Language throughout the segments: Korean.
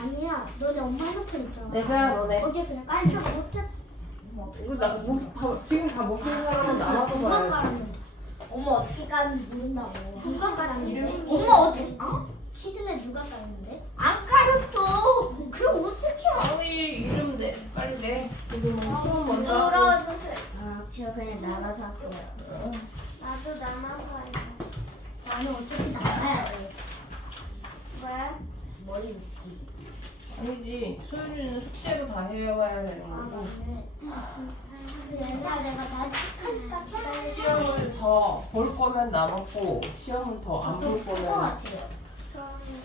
아니야. 너네 엄마 핸드폰 있잖아. 내자 너네. 거기에 그냥 깔려고 못해. 이거 지금 다 못 본 사람은 나눠서 누가 봐야지. 깔았는데? 엄마 어떻게 깔았는지 모른다고. 누가 깔았는데? 이름이 엄마 어떻게? 어? 키즈네 누가 깔았는데? 안 깔았어. 그럼 어떻게 알아? 아우이 이름 빨리 내. 지금은 수업 먼저 하고. 아, 저 그냥 나가서 할 거예요. 나도 나가서 할래. 나는 어차피 나가야 돼. 왜? 머리 묶기. 아니지. 소율이는 숙제를 다 해와야 되는 아, 거고. 맞네. 내가 다 착하니까 기다려. 시험을 더 볼 거면 남았고 시험을 더 안 볼 것 거면 같아요.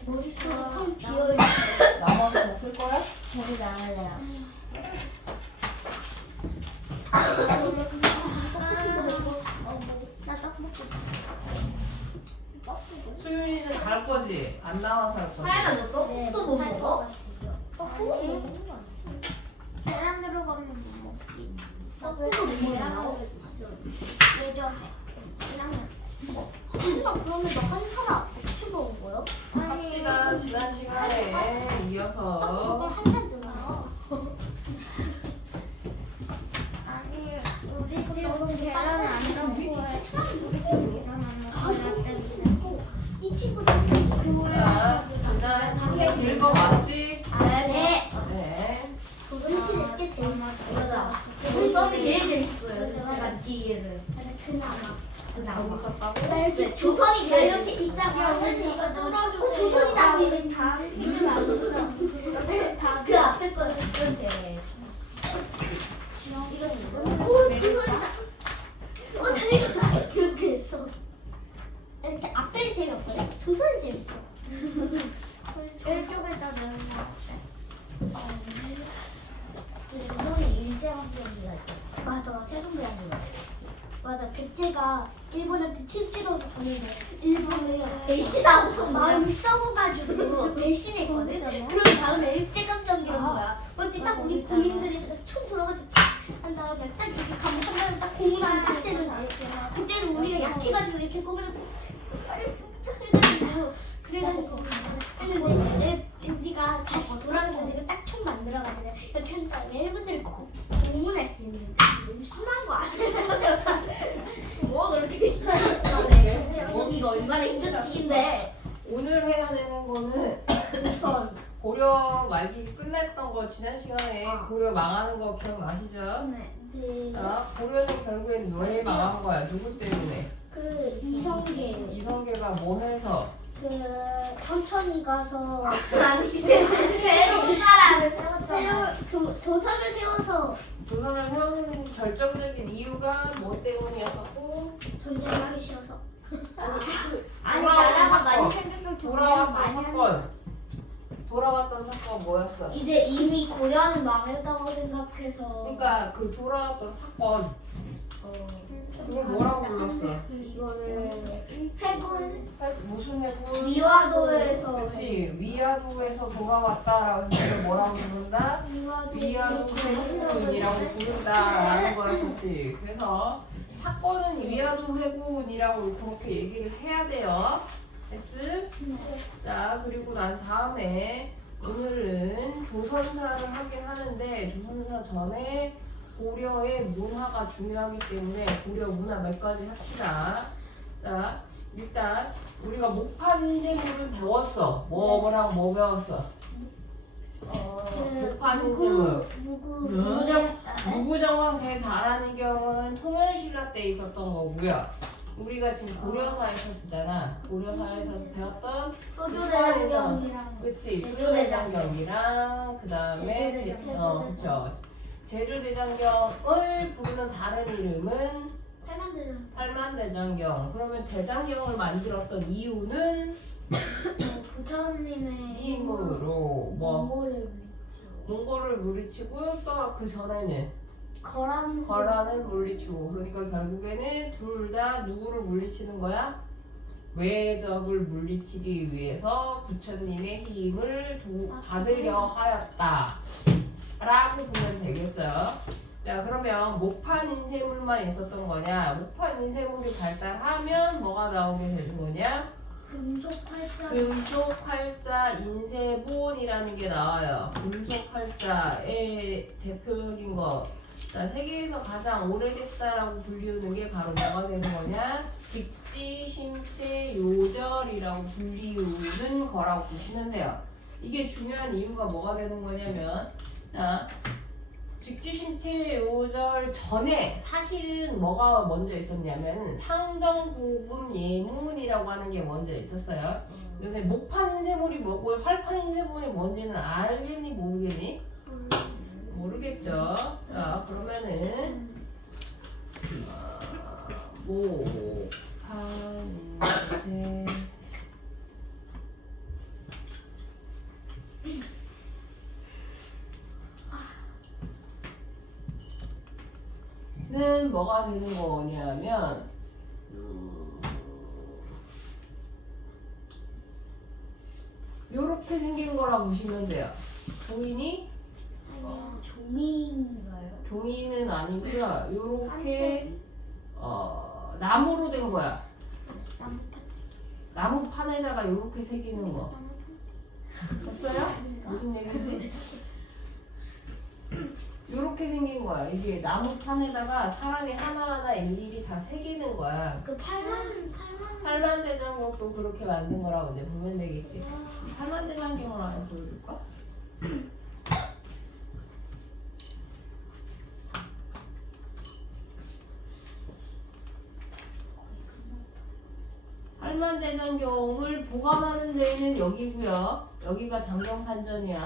머릿속이 텅 비어있어. 남아서 쓸 거야? 저리 나갈래요. 나 떡볶이. 소율이는 갈 거지? 안 나와서 할 거지? 하얀 너 떡국도 못 먹어? 떡국은 먹는 거 아니지? 계란 들어가면 못 먹지. 떡국도 못 먹어? 예전에. 엄마 그러면 너 한사람 어떻게 먹은 거요? 합시다. 지난 시간에 이어서 한잔 들어요. 아니 우리 너무 계란을 안 넣고 이 친구들 자, 지난 책 읽어봤지? 네. 네. 조선시 내게 제일 맞아. 조선이 제일 재밌어요. 제가 느끼기에는. 그나마 저기 썼다고? 나 이렇게 조선이 다 이렇게 있다가 조선이 이거 뚫어주세요. 조선이다 이런 다 이름 안 들어. 그 앞에 거는 이건데. 오 조선이다. 다행이다. 이렇게 했어. 이렇게 앞에는 재미없거든. 조선은 재밌어. 왼쪽에다 넣으면 조선이 일제강점기가 있죠. 맞아. 세종대왕이가. 맞아. 백제가 일본한테 칠지도 줬는데 일본이 배신하고서 마음이 썩어가지고 배신했거든. 그런 다음에 일제감정기란 거야. 그때 딱 우리 군인들이 딱총 들어가지고 한 다음에 딱 이렇게 가면 한 다음에 딱 고문하면 딱 되는 거야. 그때는 우리가 약해가지고 이렇게 꼬부려 빨리 진짜 해가지고 그래가지고 했는데 우리가 다시 돌아가서 내가 딱 총 만들어가지고 이렇게 한 다음에 일본들 고문할 수 있는 너무 심한 거 아니야? 뭐 그렇게 심하게 먹기가 얼마나 힘든 튀긴데. 오늘 해야 되는 거는 우선 고려 말기 끝냈던 거 지난 시간에 고려 망하는 거 기억나시죠? 네. 자, 고려는 결국엔 왜 망한 거야? 누구 때문에? 그 이성계 이성계가 뭐 해서? 그 천천히 가서 아니 새로운 나라를 세웠잖아. 새로운 조선을 세워서 조선을 세우는 결정적인 이유가 뭐 때문이었었고 전쟁하기 싫어서 아니 돌아왔던 나라가 많이 사건. 생겨서 돌아왔던 사건 뭐였어? 이제 이미 고려는 망했다고 생각해서 그러니까 그 돌아왔던 사건 그걸 뭐라고 불렀어? 이거를 해군 무슨 해군? 위화도에서 그렇지, 위화도에서 돌아왔다라고 해서 뭐라고 부른다? 위화도 해군이라고 부른다라는 거였었지. 그래서 사건은 위화도 해군이라고 그렇게 얘기를 해야 돼요. 됐음? 자, 그리고 난 다음에 오늘은 조선사를 하긴 하는데 조선사 전에 고려의 문화가 중요하기 때문에 고려 문화 몇 가지 합시다. 자, 일단 우리가 목판인쇄물은 배웠어. 뭐랑 뭐 배웠어? 목판인쇄물. 무구정왕 대다라는 경우는 통일신라 때 있었던 거고요. 우리가 지금 고려사에서 쓰잖아. 고려사에서 배웠던 소조대장경이랑 그치, 소조대장경이랑 그 다음에 그쵸, 제주대장경을 부르는 다른 이름은 팔만대장 팔만대장경. 그러면 대장경을 만들었던 이유는 부처님의 힘으로 뭐 몽골을 몽골을 물리치고 또 그 전에는 거란 거란을 물리치고, 그러니까 결국에는 둘 다 누구를 물리치는 거야? 외적을 물리치기 위해서 부처님의 힘을 받으려 하였다 라고 보면 되겠죠. 자, 그러면 목판 인쇄물만 있었던 거냐? 목판 인쇄물이 발달하면 뭐가 나오게 되는 거냐? 금속 활자. 금속 활자 인쇄본이라는 게 나와요. 금속 활자의 대표적인 거. 자, 세계에서 가장 오래됐다라고 불리우는 게 바로 뭐가 되는 거냐? 직지심체 요절이라고 불리우는 거라고 보시면 돼요. 이게 중요한 이유가 뭐가 되는 거냐면, 자, 직지심체 요절 전에 사실은 뭐가 먼저 있었냐면 상정보금 예문이라고 하는 게 먼저 있었어요. 근데 목판 인쇄본이 뭐고 활판 인쇄본이 뭔지는 알겠니 모르겠니? 모르겠죠. 자, 그러면은 목판 인쇄 는 뭐가 되는 거냐면 요렇게 생긴 거라 보시면 돼요. 보이니? 종이인가요? 종이는 아니고요. 요렇게 나무로 된 거야. 나무판에다가 요렇게 새기는 거. 됐어요? 무슨 얘기인지? 요렇게 생긴 거야. 이게 나무판에다가 사람이 하나하나 일일이 다 새기는 거야. 그 팔만 팔만대장경도 그렇게 만든 거라고 이제 보면 되겠지. 팔만대장경을 하나 보여줄까? 팔만대장경을 보관하는 데는 여기고요. 여기가 장경판전이야.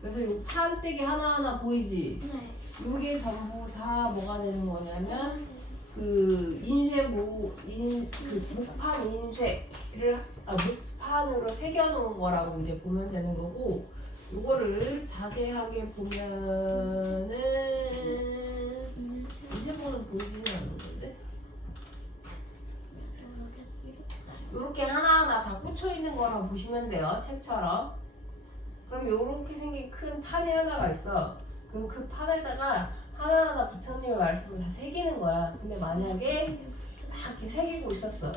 그래서 이 판때기 하나하나 보이지? 네. 이게 전부 다 뭐가 되는 거냐면 그 목판 인쇄를 목판으로 새겨놓은 거라고 이제 보면 되는 거고, 이거를 자세하게 보면은 인쇄본은 보이지는 않는 건데 이렇게 하나하나 다 꽂혀 있는 거라고 보시면 돼요. 책처럼. 그럼 이렇게 생긴 큰 판이 하나가 있어. 그럼 그 판에다가 하나하나 부처님의 말씀을 다 새기는 거야. 근데 만약에 막 이렇게 새기고 있었어.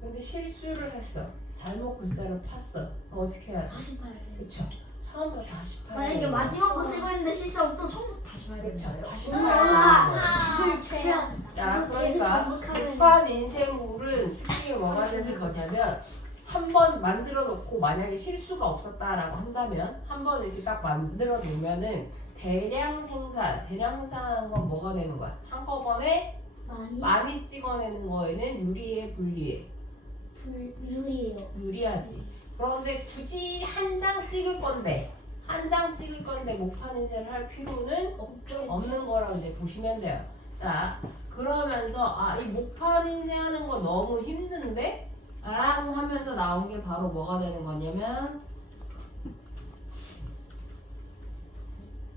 근데 실수를 했어. 잘못 글자를 팠어. 그럼 어떻게 해야 돼? 다시 봐야 돼요. 그쵸. 처음부터 다시 파야 만약에 돼. 마지막 거 쓰고 있는데 실수하면 또 처음 다시 봐야 그쵸. 되나요? 다시 파야 되는 거야. 제가 자, 그러니까 목판 인쇄물은 특징이 뭐가 되는 거냐면 한 번 만들어 놓고 만약에 실수가 없었다라고 한다면 한 번 이렇게 딱 만들어 놓으면은 대량 생산하는 건 뭐가 되는 거야? 한꺼번에 많이 찍어내는 거에는 유리해 불리해? 유리예요. 유리하지. 그런데 굳이 한 장 찍을 건데 목판 인쇄를 할 필요는 없는 거라고 이제 보시면 돼요. 자, 그러면서 이 목판 인쇄하는 거 너무 힘든데? 라고 하면서 나온 게 바로 뭐가 되는 거냐면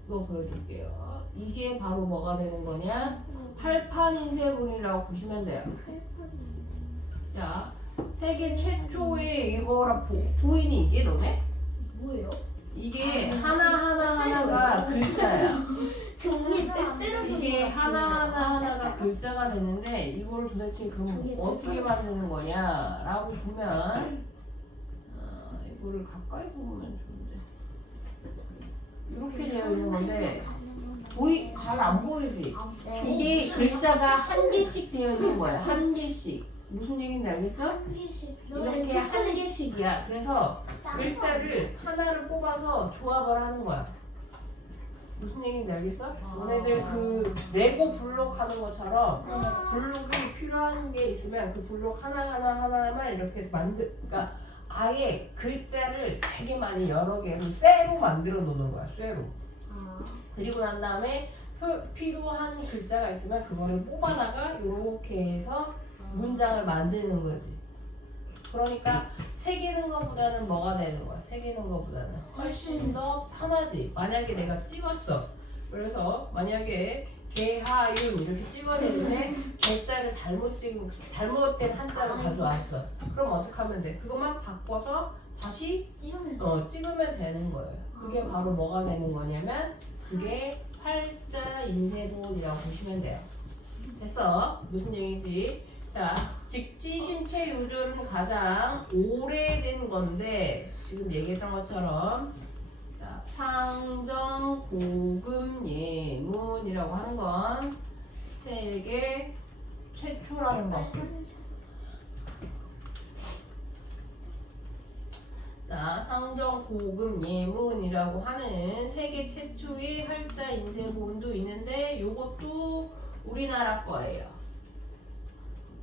이거 보여줄게요. 이게 바로 뭐가 되는 거냐? 활판 인쇄본이라고 보시면 돼요. 자, 세계 최초의 이거라 보이니 이게 너네? 뭐예요? 이게 하나가 글자야. 종이 빼빼로 이게 하나가 글자가 되는데 이걸 도대체 그럼 어떻게 만드는 거냐라고 보면 이거를 가까이서 보면 좋은데 이렇게 되어 있는 건데 잘 안 보이지? 이게 글자가 한 개씩 되어 있는 거야. 한 개씩. 무슨 얘기인지 알겠어? 한 개씩. 이렇게 한 개씩이야. 그래서 글자를 하나를 뽑아서 조합을 하는 거야. 무슨 얘기인지 알겠어? 너네들 그 레고 블록 하는 것처럼 블록이 필요한 게 있으면 그 블록 하나만 이렇게 그러니까 아예 글자를 되게 많이 여러 개로 쇠로 만들어 놓는 거야. 쇠로. 그리고 난 다음에 필요한 글자가 있으면 그거를 뽑아다가 이렇게 해서 문장을 만드는 거지. 그러니까 새기는 것보다는 뭐가 되는 거야? 새기는 것보다는 훨씬 더 편하지. 만약에 내가 찍었어. 그래서 만약에 개하윤 이렇게 찍어내는데 개자를 잘못된 한자로 가져왔어. 그럼 어떻게 하면 돼? 그것만 바꿔서 다시 찍으면 되는 거예요. 그게 바로 뭐가 되는 거냐면 그게 활자 인쇄본이라고 보시면 돼요. 됐어? 무슨 얘기인지 자, 직지심체 요절은 가장 오래된 건데 지금 얘기했던 것처럼 자, 상정 고금 예문이라고 하는 건 세계 최초라는 거. 자, 상정 고금 예문이라고 하는 세계 최초의 활자 인쇄본도 있는데 요것도 우리나라 거예요.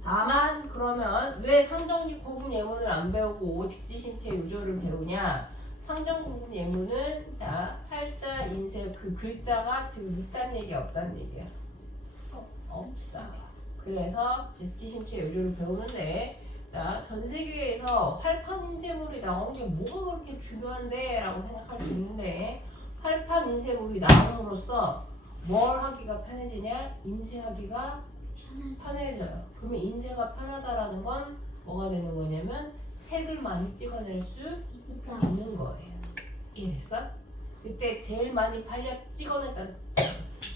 다만 그러면 왜 상정 고금 예문을 안 배우고 직지심체 요절을 배우냐? 상정 고금 예문은 자, 활자 인쇄 그 글자가 지금 있단 얘기야, 없단 얘기야? 없어. 그래서 직지심체 요절을 배우는데 자, 전 세계에서 활판 인쇄물이 나오는 게 뭐가 그렇게 중요한데? 라고 생각할 수 있는데 활판 인쇄물이 나옴으로써 뭘 하기가 편해지냐? 인쇄하기가 편해져요. 그러면 인쇄가 편하다라는 건 뭐가 되는 거냐면 색을 많이 찍어낼 수 있는 거예요. 이해됐어? 그때 제일 많이 찍어냈던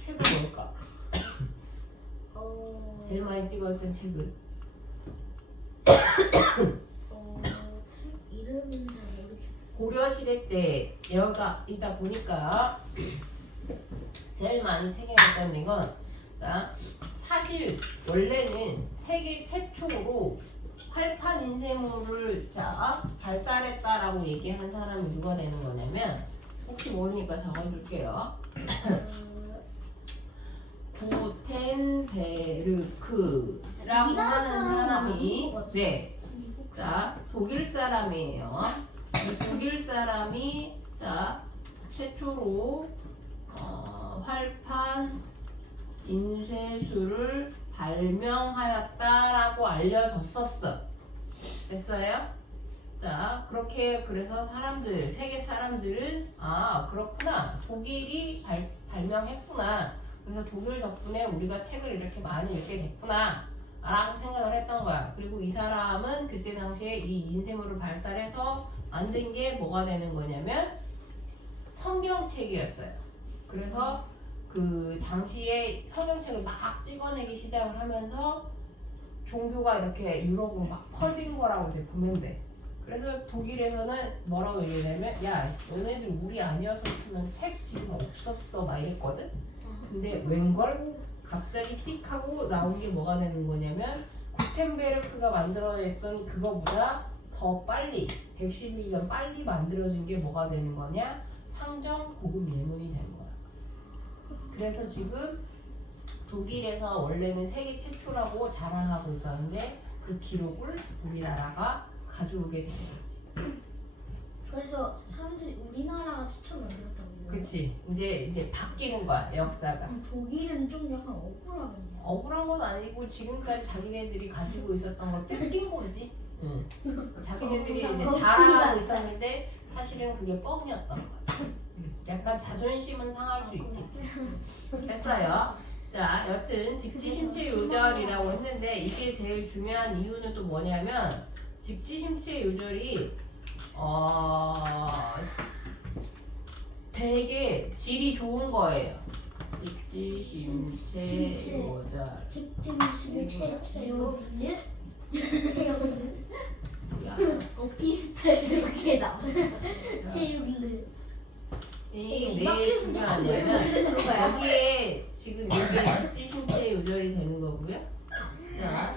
책은 뭘까? 제일 많이 찍어냈던 책은? 이름은 잘 모르겠어. 고려시대 때 여기가 있다 보니까 제일 많이 책에 냈던 건 자, 사실 원래는 세계 최초로 활판 인쇄물을 자, 발달했다라고 얘기하는 사람이 누가 되는 거냐면 혹시 모르니까 적어줄게요. 구텐베르크라고 하는 사람이 네, 자 독일 사람이에요. 이 독일 사람이 자 최초로 활판 인쇄술을 발명하였다라고 알려졌었어. 됐어요? 자 그렇게 그래서 사람들 세계 사람들은 아 그렇구나 독일이 발명했구나. 그래서 독일 덕분에 우리가 책을 이렇게 많이 읽게 됐구나 라고 생각을 했던 거야. 그리고 이 사람은 그때 당시에 이 인쇄물을 발달해서 만든 게 뭐가 되는 거냐면 성경책이었어요. 그래서 그 당시에 성경책을 막 찍어내기 시작을 하면서 종교가 이렇게 유럽으로 막 퍼진 거라고 이제 보면 돼. 그래서 독일에서는 뭐라고 얘기하냐면 야 너네들 우리 아니었으면 책 지금 없었어 막 이랬거든. 근데 웬걸 갑자기 띡 하고 나온 게 뭐가 되는 거냐면 구텐베르크가 만들어냈던 그거보다 더 빨리 111년 빨리 만들어진 게 뭐가 되는 거냐? 상정 고급 예문이 된 거야. 그래서 지금 독일에서 원래는 세계 최초라고 자랑하고 있었는데 그 기록을 우리나라가 가져오게 된 거지. 그래서 사람들이 우리나라가 최초 만들었다고. 그치? 이제 바뀌는 거야 역사가. 독일은 좀 약간 억울하겠네. 억울한 건 아니고 지금까지 자기네들이 가지고 있었던 걸 뺏긴 거지. 응. 자기네들이 이제 자랑하고 있었는데 사실은 그게 뻥이었던 거지. 약간 자존심은 상할 수 있겠지. 됐어요. 자, 여튼 직지심체 요절이라고 했는데 이게 제일 중요한 이유는 또 뭐냐면 직지심체 요절이 되게 질이 좋은 거예요. 직지심체 요절. 직지심체 체육 비슷해 이렇게 나와. 체육르 이 왜 중요하냐면 여기에 지금 이게 직지심체 요절이 되는 거고요. 자,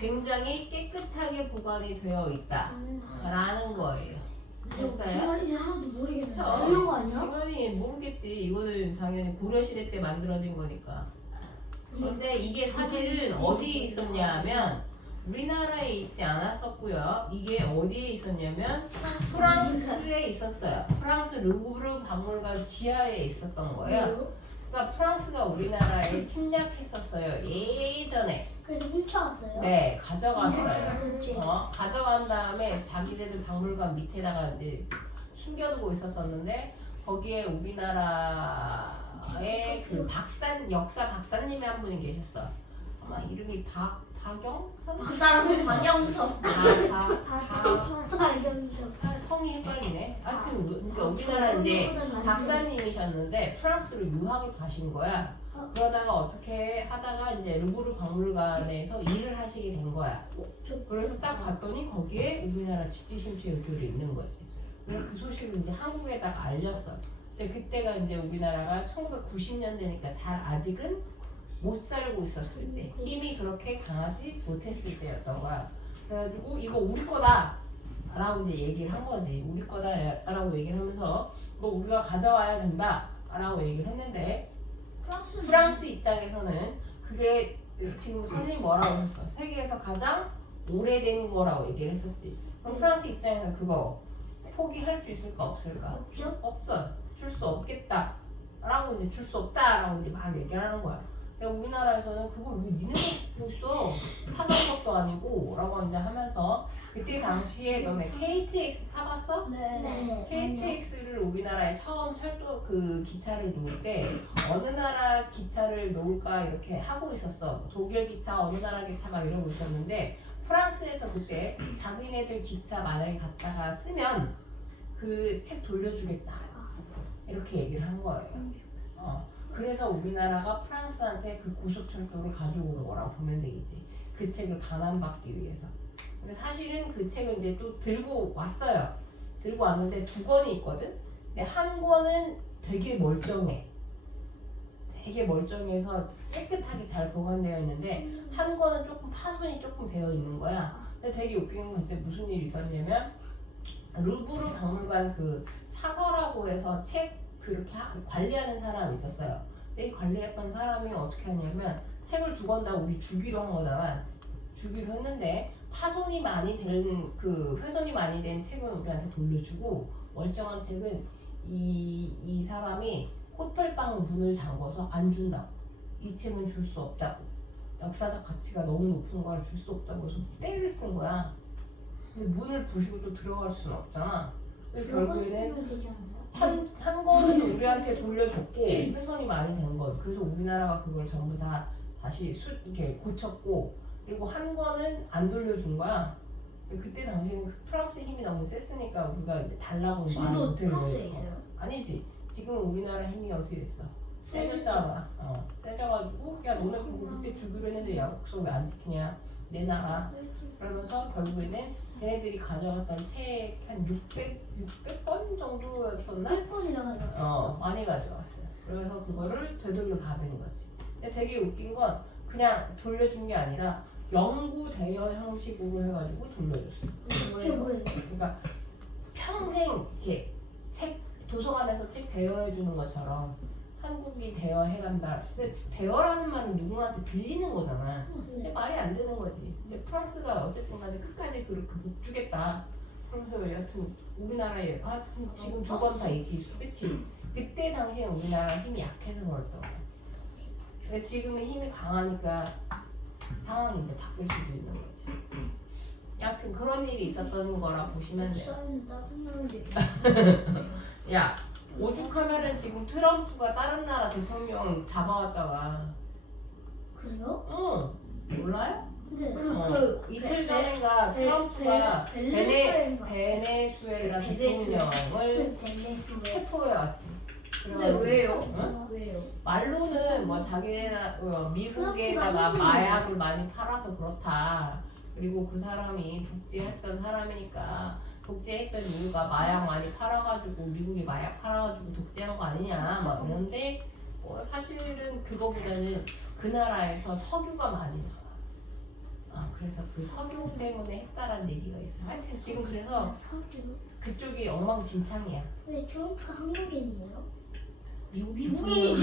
굉장히 깨끗하게 보관이 되어 있다라는 거예요. 됐어요? 말인지 하나도 모르겠는데 그쵸? 그런 거 아니야? 당연히 모르겠지. 이거는 당연히 고려시대 때 만들어진 거니까. 그런데 이게 사실은 어디에 있었냐 하면 우리나라에 있지 않았었고요. 이게 어디에 있었냐면 프랑스에 있었어요. 프랑스 루브르 박물관 지하에 있었던 거예요. 그러니까 프랑스가 우리나라에 침략했었어요. 예전에. 그래서 훔쳐왔어요? 네, 가져갔어요. 그렇지. 가져간 다음에 자기네들 박물관 밑에다가 이제 숨겨두고 있었었는데 거기에 우리나라의 그 역사 박사님이 한 분이 계셨어. 아마 이름이 박영선? 박사라서 박영선. 성이 헷갈리네. 하여튼 그러니까 우리나라 이제 박사님이셨는데 프랑스로 유학을 가신 거야. 그러다가 어떻게 하다가 이제 루브르 박물관에서 일을 하시게 된 거야. 그래서 딱 봤더니 거기에 우리나라 직지심체 요절이 있는 거지. 그래서 그 소식을 이제 한국에다가 알렸어. 근데 그때가 이제 우리나라가 1990년대니까 잘 아직은 못 살고 있었을 때, 힘이 그렇게 강하지 못했을 때였던 거야. 그래가지고 이거 우리 거다 라고 이제 얘기를 한 거지. 우리 거다 라고 얘기를 하면서 이거 우리가 가져와야 된다 라고 얘기를 했는데, 프랑스 입장에서는 그게 지금 선생님이 뭐라고 했어? 세계에서 가장 오래된 거라고 얘기를 했었지. 그럼 프랑스 입장에서는 그거 포기할 수 있을까 없을까? 없죠? 없어. 줄 수 없겠다 라고 이제 줄 수 없다 라고 이제 막 얘기를 하는 거야. 근데 우리나라에서는 그걸 왜 니네 갖고 있어? 사는 것도 아니고 라고 이제 하면서, 그때 당시에 너네 KTX 타봤어? 네. KTX를 우리나라에 처음 그 기차를 놓을 때 어느 나라 기차를 놓을까 이렇게 하고 있었어. 독일 기차, 어느 나라 기차 막 이러고 있었는데, 프랑스에서 그때 자기네들 기차 만약에 갖다가 쓰면 그 책 돌려주겠다 이렇게 얘기를 한 거예요. 그래서 우리나라가 프랑스한테 그 고속철도를 가져온 거라고 보면 되겠지. 그 책을 반환받기 위해서. 근데 사실은 그 책을 이제 또 들고 왔어요. 들고 왔는데 두 권이 있거든. 근데 한 권은 되게 멀쩡해. 되게 멀쩡해서 깨끗하게 잘 보관되어 있는데, 한 권은 조금 파손이 조금 되어 있는 거야. 근데 되게 웃긴 건 그때 무슨 일이 있었냐면, 루브르 박물관 그 사서라고 해서 책 그렇게 관리하는 사람이 있었어요. 근데 이 관리했던 사람이 어떻게 하냐면, 책을 두 권 다 우리 주기로 한 거잖아. 주기로 했는데 파손이 많이 된 훼손이 많이 된 책은 우리한테 돌려주고, 멀쩡한 책은 이 사람이 호텔방 문을 잠궈서 안 준다고. 이 책은 줄 수 없다고. 역사적 가치가 너무 높은 거라 줄 수 없다고 해서 떼를 쓴 거야. 근데 문을 부시고 또 들어갈 수는 없잖아. 그래서 결국에는 되지 않나요? 한 거는 우리한테 돌려줬고 훼손이 많이 된 거. 그래서 우리나라가 그걸 전부 다 다시 이렇게 고쳤고, 그리고 한 거는 안 돌려준 거야. 그때 당시에는 그 프랑스 힘이 너무 셌으니까 우리가 이제 달라고 말 지금도 못해요. 프랑스에 있어요? 아니지. 지금 우리나라 힘이 어떻게 됐어? 세졌잖아. 세져가지고 야 너네 그거 그때 주기로 했는데 약속 왜 안 지키냐? 내놔라. 그러면서 결국에는 걔네들이 가져갔던 책 한 600권 정도였었나? 100번이나 많이 가져갔어요. 그래서 그거를 되돌려 받은 거지. 근데 되게 웃긴 건 그냥 돌려준 게 아니라 영구 대여 형식으로 해가지고 돌려줬어. 그게 뭐예요? 그러니까 평생 이렇게 책 도서관에서 책 대여해 주는 것처럼 한국이 대여해간다. 근데 대여라는 말은 누구한테 빌리는 거잖아. 근데 말이 안 되는 거지. 근데 프랑스가 어쨌든 간에 끝까지 그렇게 못 주겠다. 그러면서 여하튼 우리나라에 지금 두 번 다 얘기 있어. 그치? 그때 당시에 우리나라 힘이 약해서 그랬던 거야. 근데 지금은 힘이 강하니까 상황이 이제 바뀔 수도 있는 거지. 여하튼 그런 일이 있었던 거라 보시면 돼요. 야, 오죽하면은 지금 트럼프가 다른 나라 대통령 잡아왔잖아. 그래요? 응, 몰라요? 네. 이틀 전인가 트럼프가 베네수엘라 대통령을 체포해 왔지. 근데 왜요? 응? 왜요? 말로는 뭐 자기네 미국에다가 마약을 많이 팔아서 그렇다. 그리고 그 사람이 독재했던 사람이니까 독재했던 이유가 마약 많이 팔아가지고 미국이 마약 팔아가지고 독재한 거 아니냐 막 이런데 사실은 그거보다는 그 나라에서 석유가 많이 나와. 그래서 그 석유 때문에 했다라는 얘기가 있어. 하여튼 지금 그래서 그쪽이 엉망진창이야. 왜 트럼프가 한국인이에요? 미국인이지.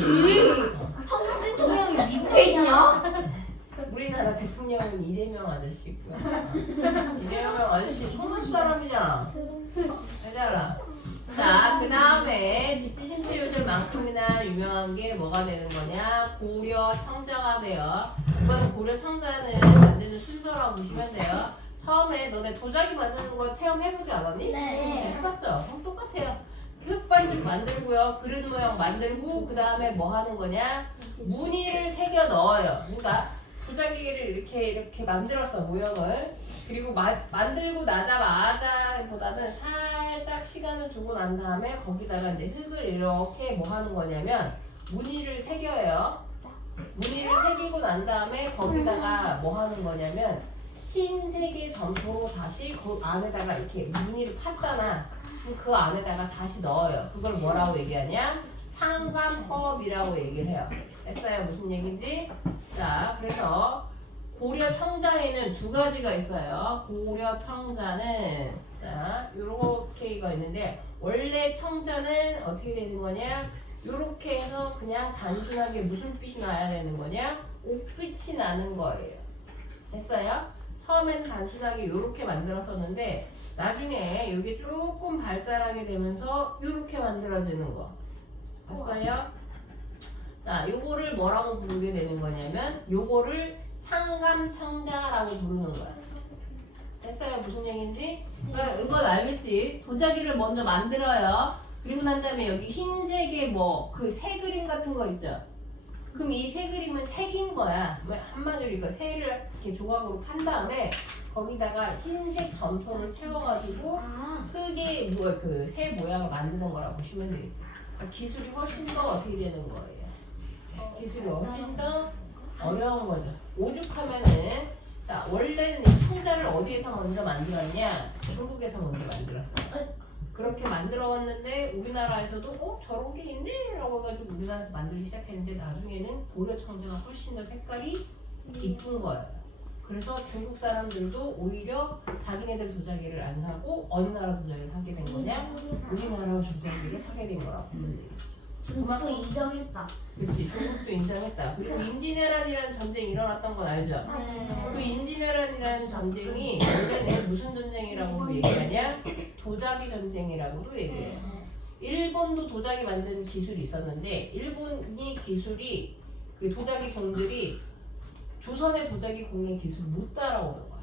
한국 대통령이 미국에 있냐? 우리나라 대통령은 이재명 아저씨고요. 이재명 아저씨 청주 사람이잖아. 알잖아. 자, 그 다음에 직지심체 요절만큼이나 유명한 게 뭐가 되는 거냐? 고려 청자가 돼요. 이거는 고려 청자는 만드는 순서라고 보시면 돼요. 처음에 너네 도자기 만드는 거 체험해보지 않았니? 네. 해봤죠? 그럼 똑같아요. 흙반죽 만들고요. 그릇 모양 만들고 그 다음에 뭐 하는 거냐? 무늬를 새겨 넣어요. 그러니까 도자기를 이렇게 만들었어, 모형을. 그리고 만들고 나자마자 보다는 살짝 시간을 두고 난 다음에 거기다가 이제 흙을 이렇게 뭐 하는 거냐면 무늬를 새겨요. 무늬를 새기고 난 다음에 거기다가 뭐 하는 거냐면 흰색의 점토로 다시 그 안에다가 이렇게 무늬를 팠잖아. 그럼 그 안에다가 다시 넣어요. 그걸 뭐라고 얘기하냐? 상감법이라고 얘기를 해요. 했어요? 무슨 얘기인지? 자, 그래서 고려 청자에는 두 가지가 있어요. 고려 청자는 자, 요렇게가 있는데 원래 청자는 어떻게 되는 거냐? 요렇게 해서 그냥 단순하게 무슨 빛이 나야 되는 거냐? 옥빛이 나는 거예요. 됐어요? 처음엔 단순하게 요렇게 만들었었는데 나중에 이게 조금 발달하게 되면서 요렇게 만들어지는 거. 봤어요? 자, 요거를 뭐라고 부르게 되는 거냐면 요거를 상감청자라고 부르는 거야. 됐어요? 무슨 얘기인지? 그러니까 이건 알겠지? 도자기를 먼저 만들어요. 그리고 난 다음에 여기 흰색의 뭐 그 새 그림 같은 거 있죠? 그럼 이 새 그림은 색인 거야. 한마디로 이거 새를 이렇게 조각으로 판 다음에 거기다가 흰색 점토를 채워가지고 흙에 뭐 그 새 모양을 만드는 거라고 보시면 되겠죠. 그러니까 기술이 훨씬 더 어떻게 되는 거예요? 기술이 훨씬 더 어려운 거죠. 오죽하면은 자 원래는 이 청자를 어디에서 먼저 만들었냐? 중국에서 먼저 만들었어요. 그렇게 만들어왔는데 우리나라에서도 저런 게 있네? 라고 해가지고 우리나라에서 만들기 시작했는데 나중에는 고려 청자가 훨씬 더 색깔이 이쁜 거예요. 그래서 중국 사람들도 오히려 자기네들 도자기를 안 사고 어느 나라 도자기를 사게 된 거냐? 우리나라 도자기를 사게 된 거라고 보면 되겠지. 중국도 인정했다. 그렇지, 중국도 인정했다. 그리고 임진왜란이라는 전쟁이 일어났던 건 알죠? 그 임진왜란이라는 전쟁이 원래는 무슨 전쟁이라고 얘기하냐? 도자기 전쟁이라고도 얘기해요. 일본도 도자기 만드는 기술이 있었는데 일본이 기술이 그 도자기 공들이 조선의 도자기 공의 기술을 못 따라오는 거야.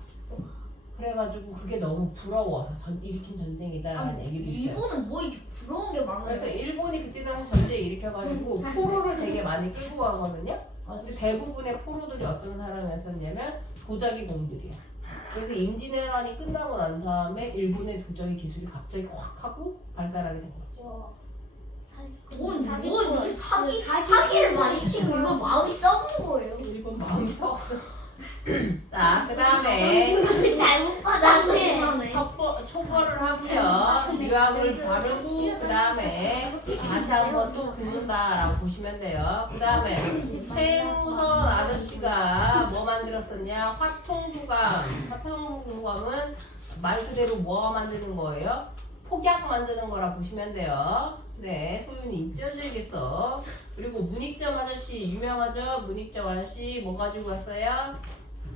그래가지고 그게 너무 부러워서 일으킨 전쟁이다라는 얘기도 있어요. 일본은 뭐 이렇게 부러운 게 많아요. 그래서 일본이 그때 당시 전쟁 일으켜가지고 포로를 되게 많이 끌고 가거든요. 근데 대부분의 포로들이 어떤 사람이었었냐면 도자기 공들이야. 그래서 임진왜란이 끝나고 난 다음에 일본의 도자기 기술이 갑자기 확 하고 발달하게 된 거죠. 뭔 사기를 많이 치고 이건 마음이 썩는 거예요. 일본 마음이 썩었어. 자, 그 다음에 잘못 짜증나네. 초벌을 하고요. 유약을 바르고 그 다음에 다시 한번 또 붓는다라고 보시면 돼요. 그 다음에 최무선 아저씨가 뭐 만들었었냐? 화통두감. 화통두감은 말 그대로 뭐 만드는 거예요? 폭약 만드는 거라 보시면 돼요. 네, 소윤이 잊혀지겠어. 그리고 문익점 아저씨 유명하죠? 문익점 아저씨 뭐 가지고 왔어요?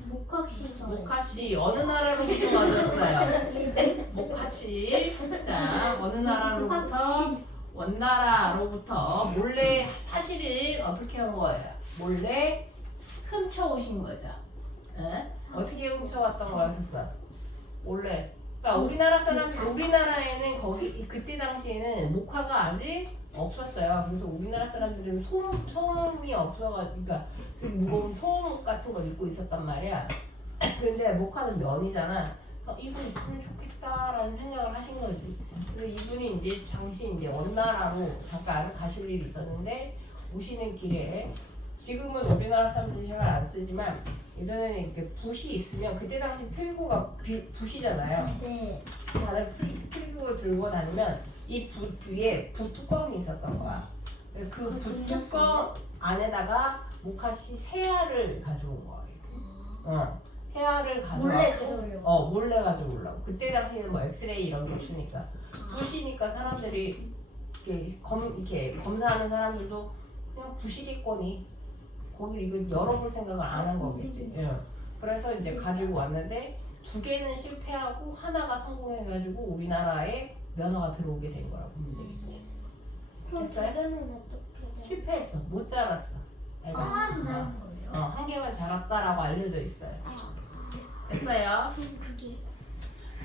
목각시설. 모카씨 어느 나라로부터 가져왔어요? 모카씨. 자, 어느 나라로부터? 원나라로부터 몰래 사실은 어떻게 한 거예요? 몰래 훔쳐오신 거죠. 에? 어떻게 훔쳐왔던 거였었어? 몰래. 그러니까 우리나라에는 거기 그때 당시에는 목화가 아직 없었어요. 그래서 우리나라 사람들은 소음이 없어가지고, 그러니까 되게 무거운 소음 같은 걸 입고 있었단 말이야. 그런데 목화는 면이잖아. 이분 있으면 좋겠다라는 생각을 하신 거지. 그래서 이분이 이제 당시 이제 원나라로 잠깐 가실 일이 있었는데 오시는 길에 지금은 우리나라 사람들이 잘 안 쓰지만 예전에는 이렇게 붓이 있으면 그때 당시 필구가 붓이잖아요. 네. 다들 필구를 들고 다니면 이 붓 위에 붓 뚜껑이 있었던 거야. 그 붓 뚜껑 안에다가 모카씨 새알을 가져온 거예요. 새알을 몰래 가져와서 가져오려고. 몰래 가져오려고. 그때 당시에는 뭐 엑스레이 이런 게 없으니까 붓이니까 사람들이 이렇게 검사하는 사람들도 그냥 붓이겠거니 거기 이거 열어볼 생각을 안 한 거겠지. 예. 그래서 이제 가지고 왔는데 두 개는 실패하고 하나가 성공해가지고 우리나라에 면허가 들어오게 된 거라고 보면 되겠지. 됐어요? 어떻게? 실패했어. 못 자랐어. 애가. 하나는 다른 거예요. 한 개만 자랐다라고 알려져 있어요. 됐어요? 그게.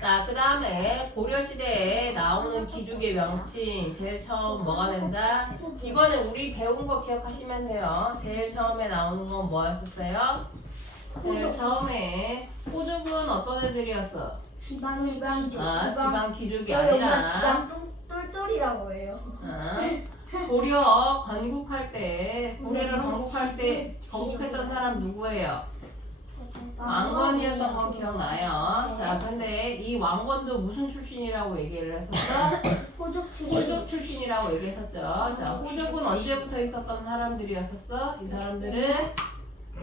자, 그 다음에 고려시대에 나오는 기죽의 명칭 제일 처음 뭐가 된다? 이거는 우리 배운 거 기억하시면 돼요. 제일 처음에 나오는 건 뭐였었어요? 제일 처음에 호족은 어떤 애들이었어? 지방. 지방 기죽이 저희 엄마 아니라 지방 똘똘이라고 해요. 고려 건국할 때 고려를 건국할 때 건국했던 사람 누구예요? 왕건이었던 건 기억나요? 자, 근데 이 왕건도 무슨 출신이라고 얘기를 했었어? 호족 출신. 호족 출신이라고 얘기했었죠. 자, 호족은 언제부터 있었던 사람들이었었어? 이 사람들은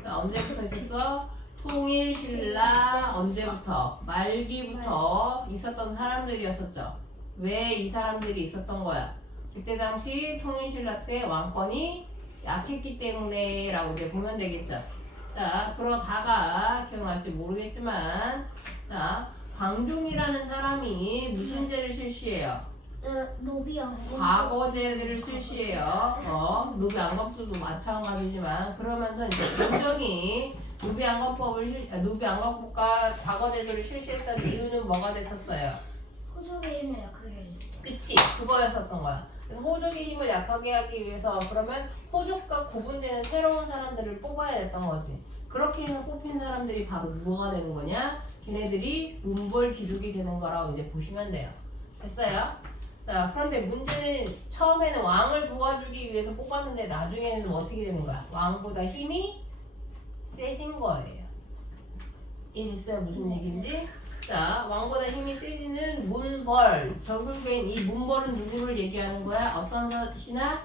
자, 언제부터 있었어? 통일신라 언제부터? 말기부터 있었던 사람들이었었죠. 왜 이 사람들이 있었던 거야? 그때 당시 통일신라 때 왕권이 약했기 때문에 라고 이제 보면 되겠죠. 자, 그러다가 기억날지 모르겠지만 자, 광종이라는 사람이 무슨 죄를 실시해요? 노비형. 과거제들을 실시해요. 노비안검법도 마찬가지지만 그러면서 이제 공정이 노비안검법과 과거제도를 실시했던 이유는 뭐가 됐었어요? 호족의 힘을 약하게. 그치, 그거였었던 거야. 그래서 호족의 힘을 약하게 하기 위해서 그러면 호족과 구분되는 새로운 사람들을 뽑아야 됐던 거지. 그렇게 해서 뽑힌 사람들이 바로 뭐가 되는 거냐? 걔네들이 문벌 귀족이 되는 거라고 이제 보시면 돼요. 됐어요? 자, 그런데 문제는 처음에는 왕을 도와주기 위해서 뽑았는데 나중에는 어떻게 되는 거야? 왕보다 힘이 세진 거예요. 이해됐어요? 무슨 얘기인지? 자, 왕보다 힘이 세지는 문벌. 결국엔 이 문벌은 누구를 얘기하는 거야? 어떤 신하?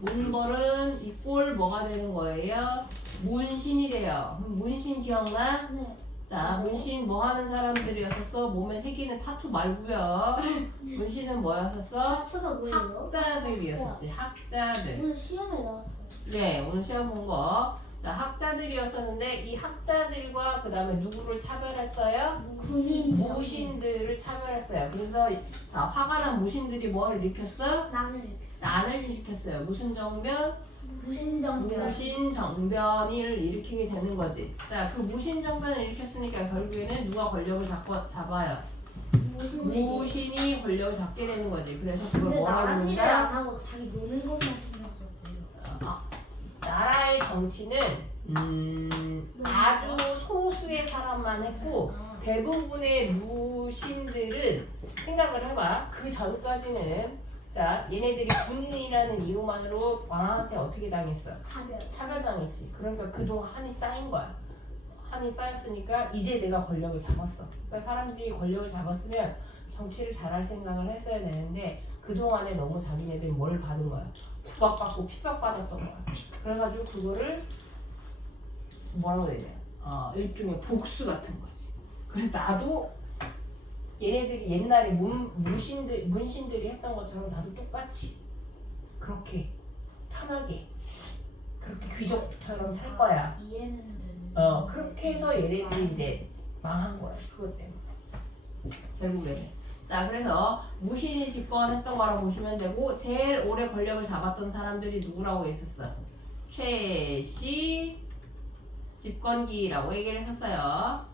문벌은 이 꼴 뭐가 되는 거예요? 문신이 돼요. 문신 기억나? 네. 자, 문신 뭐 하는 사람들이었었어? 몸에 새기는 타투 말고요. 문신은 뭐였었어? 하트가 뭐예요? 학자들이었었지. 학자들. 오늘 시험에 나왔어요. 네, 오늘 시험 본 거. 자, 학자들이었었는데 이 학자들과 그 다음에 누구를 차별했어요? 군인. 무신들을 차별했어요. 그래서 자, 화가 난 무신들이 뭘 일으켰어? 난을 일으켰어요. 무슨 정변? 무신정변. 무신정변을 일으키게 되는 거지. 자, 그 무신정변을 일으켰으니까 결국에는 누가 권력을 잡아요? 무신이 권력을 잡게 되는 거지. 그래서 그걸 근데 뭐라고 나란 일을 안 부른다? 하고 자기 노는 것만 신경 썼지. 나라의 정치는 아주 소수의 사람만 했고 대부분의 무신들은 생각을 해봐. 그 전까지는 자, 얘네들이 군인이라는 이유만으로 왕한테 어떻게 당했어? 차별당했지. 그러니까 그동안 한이 쌓인 거야. 한이 쌓였으니까 이제 내가 권력을 잡았어. 그러니까 사람들이 권력을 잡았으면 정치를 잘할 생각을 했어야 되는데 그동안에 너무 자기네들이 뭘 받은 거야? 구박받고 핍박받았던 거야. 그래가지고 그거를 뭐라고 해야 돼? 일종의 복수 같은 거지. 그래서 나도 얘네들이 옛날에 문신들이 했던 것처럼 나도 똑같이 그렇게 편하게 그렇게 귀족처럼 살 거야. 이해는 되는. 그렇게 해서 얘네들이 이제 망한 거야. 그것 때문에. 결국에는. 자, 그래서 무신이 집권했던 거라고 보시면 되고 제일 오래 권력을 잡았던 사람들이 누구라고 했었어? 최씨 집권기라고 얘기를 했었어요.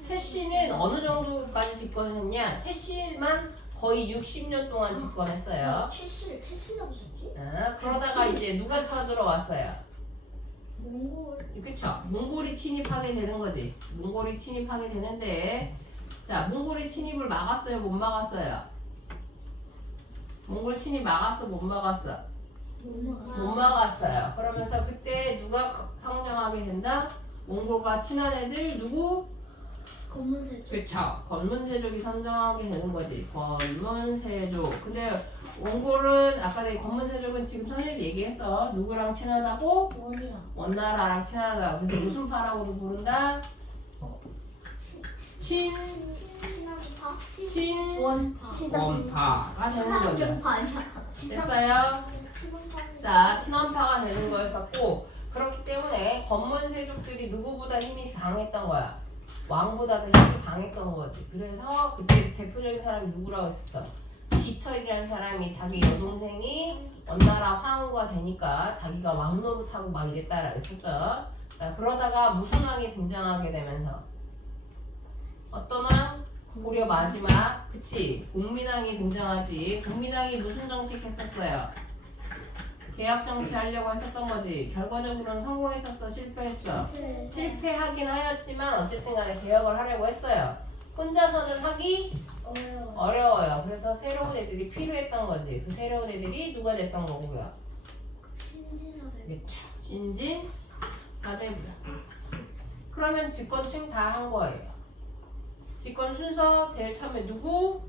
최씨는 어느 정도까지 집권했냐? 최씨만 거의 60년 동안 집권했어요. 최씨라고 썼지? 그러다가 이제 누가 쳐들어왔어요? 몽골. 그쵸? 몽골이 침입하게 되는 거지. 몽골이 침입하게 되는데 자, 몽골이 침입을 막았어요? 못 막았어요? 몽골 침입 막았어? 못 막았어? 못 막았어요. 그러면서 그때 누가 성장하게 된다? 몽골과 친한 애들 누구? 검은색. 그쵸. 검문세족이 선정하게 되는 거지. 검문세족. 근데 몽골은 아까 내가 검문세족은 지금 선생님이 얘기했어. 누구랑 친하다고? 원이랑. 원나라랑 친하다. 그래서 무슨 파라고도 부른다? 친원파가 되는 거죠. 친환경파 아니야. 됐어요? 자, 친원파가 되는 거였었고 그렇기 때문에 검문세족들이 누구보다 힘이 강했던 거야. 왕보다 더 힘이 강했던 거지. 그래서 그때 대표적인 사람이 누구라고 했었어? 기철이라는 사람이 자기 여동생이 원나라 황후가 되니까 자기가 왕 노릇하고 막 이랬다라고 했었죠. 자, 그러다가 무슨 왕이 등장하게 되면서 어떤 왕? 고려 마지막. 그치? 국민왕이 등장하지. 국민왕이 무슨 정책 했었어요? 계약 정치 하려고 했었던 거지. 결과적으로는 성공했었어? 실패했어? 실패하긴 하였지만 어쨌든 간에 개혁을 하려고 했어요. 혼자서는 하기 어려워. 어려워요. 그래서 새로운 애들이 필요했던 거지. 그 새로운 애들이 누가 됐던 거고요. 신진사들. 그쵸. 신진 4대부야. 그러면 직권층 다 한 거예요. 직권 순서 제일 처음에 누구?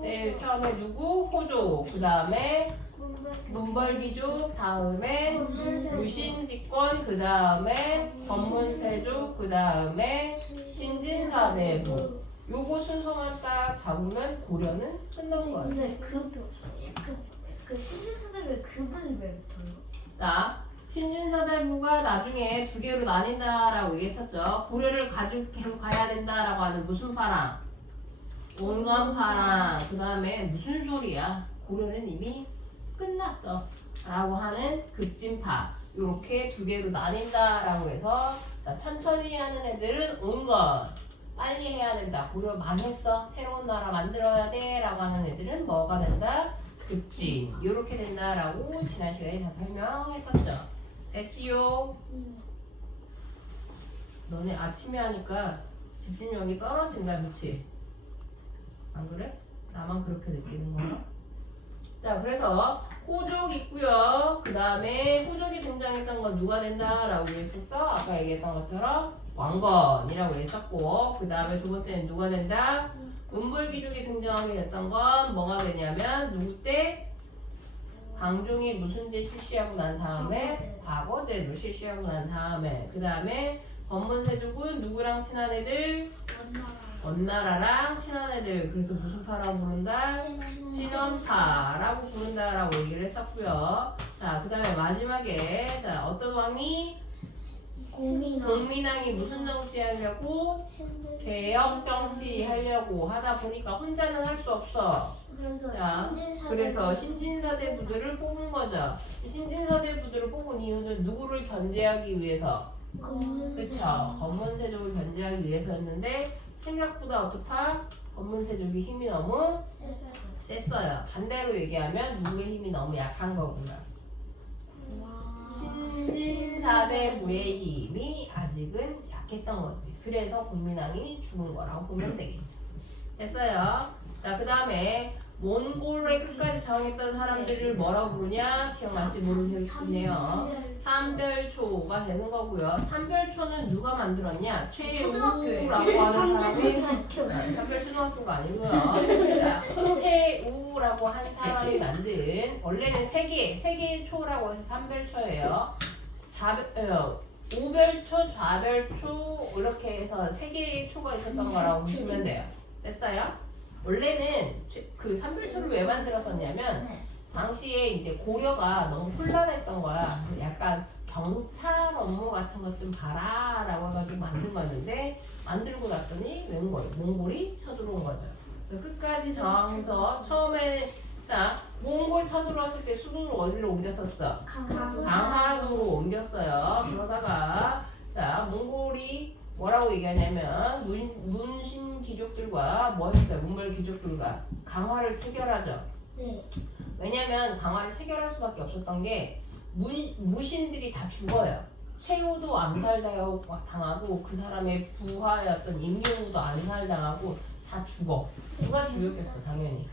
제일 처음에 누구? 호조. 그 다음에 문벌기족. 다음에 유신직권. 그 다음에 법문세족. 그 다음에 신진사대부. 요거 순서만 딱 잡으면 고려는 끝난 거예요. 근데 그 신진사대부에 그분이 왜 붙어요? 자, 신진사대부가 나중에 두 개로 나뉜다라고 얘기했었죠. 고려를 가지고 계속 가야 된다라고 하는 무슨 파랑? 온건파랑. 그 다음에 무슨 소리야? 고려는 이미 끝났어 라고 하는 급진파. 요렇게 두 개로 나뉜다라고 해서 자, 천천히 하는 애들은 온건. 빨리 해야 된다. 고려 망했어. 새로운 나라 만들어야 돼. 라고 하는 애들은 뭐가 된다? 급진. 요렇게 된다라고 지난 시간에 다 설명했었죠. 됐어요. 너네 아침에 하니까 집중력이 떨어진다. 그치? 안 그래? 나만 그렇게 느끼는 거야? 자, 그래서 호족 있고요. 그 다음에 호족이 등장했던 건 누가 된다라고 얘기했었어? 아까 얘기했던 것처럼 왕건이라고 했었고, 그 다음에 두 번째는 누가 된다? 문벌기족이 등장하게 됐던 건 뭐가 되냐면 누구 때? 강종이 무슨 제 실시하고 난 다음에 과거제도 실시하고 난 다음에 그 다음에 법문세족은 누구랑 친한 애들? 원나라랑 친한 애들. 그래서 무슨 파라고 부른다? 친원파라고 부른다라고 얘기를 했었고요. 자, 그 다음에 마지막에 자, 어떤 왕이? 공민왕이 무슨 정치 하려고? 개혁 정치 하려고 하다 보니까 혼자는 할 수 없어. 자, 그래서 신진사대부들을 뽑은 거죠. 신진사대부들을 뽑은 이유는 누구를 견제하기 위해서? 그쵸. 검문세족을 견제하기 위해서였는데 생각보다 어떻다? 검문세족이 힘이 너무 셌어요. 반대로 얘기하면 누구의 힘이 너무 약한 거고요. 신진사대부의 힘이 아직은 약했던 거지. 그래서 공민왕이 죽은 거라고 보면 되겠죠. 됐어요. 자, 그 다음에 몽골의 끝까지 저항했던 사람들을 뭐라고 부르냐? 기억날지 모르겠네요. 삼별초가 되는 거고요. 삼별초는 누가 만들었냐? 최우라고 하는 사람이 삼별초등학교가 아니고요. 자, 최우라고 한 사람이 만든 원래는 세 개의 초라고 해서 삼별초예요. 우별초, 좌별초 이렇게 해서 세 개의 초가 있었던 거라고 보시면 돼요. 됐어요? 원래는 그 삼별초를 왜 만들었었냐면 당시에 이제 고려가 너무 혼란했던 거야. 약간 경찰 업무 같은 것 좀 봐라라고 해가지고 만든 거였는데 만들고 났더니 몽골이 쳐들어온 거죠. 끝까지 저항해서 처음에 자 몽골 쳐들어왔을 때 수도를 어디로 옮겼었어? 강화도로 옮겼어요. 그러다가 자 몽골이 뭐라고 얘기하냐면 문신 귀족들과 뭐 했어요? 문벌 귀족들과 강화를 체결하죠. 네. 왜냐면 강화를 체결할 수밖에 없었던 게 무신들이 다 죽어요. 최후도 암살당하고 그 사람의 부하였던 임용우도 암살당하고 다 죽어. 누가 죽였겠어? 당연히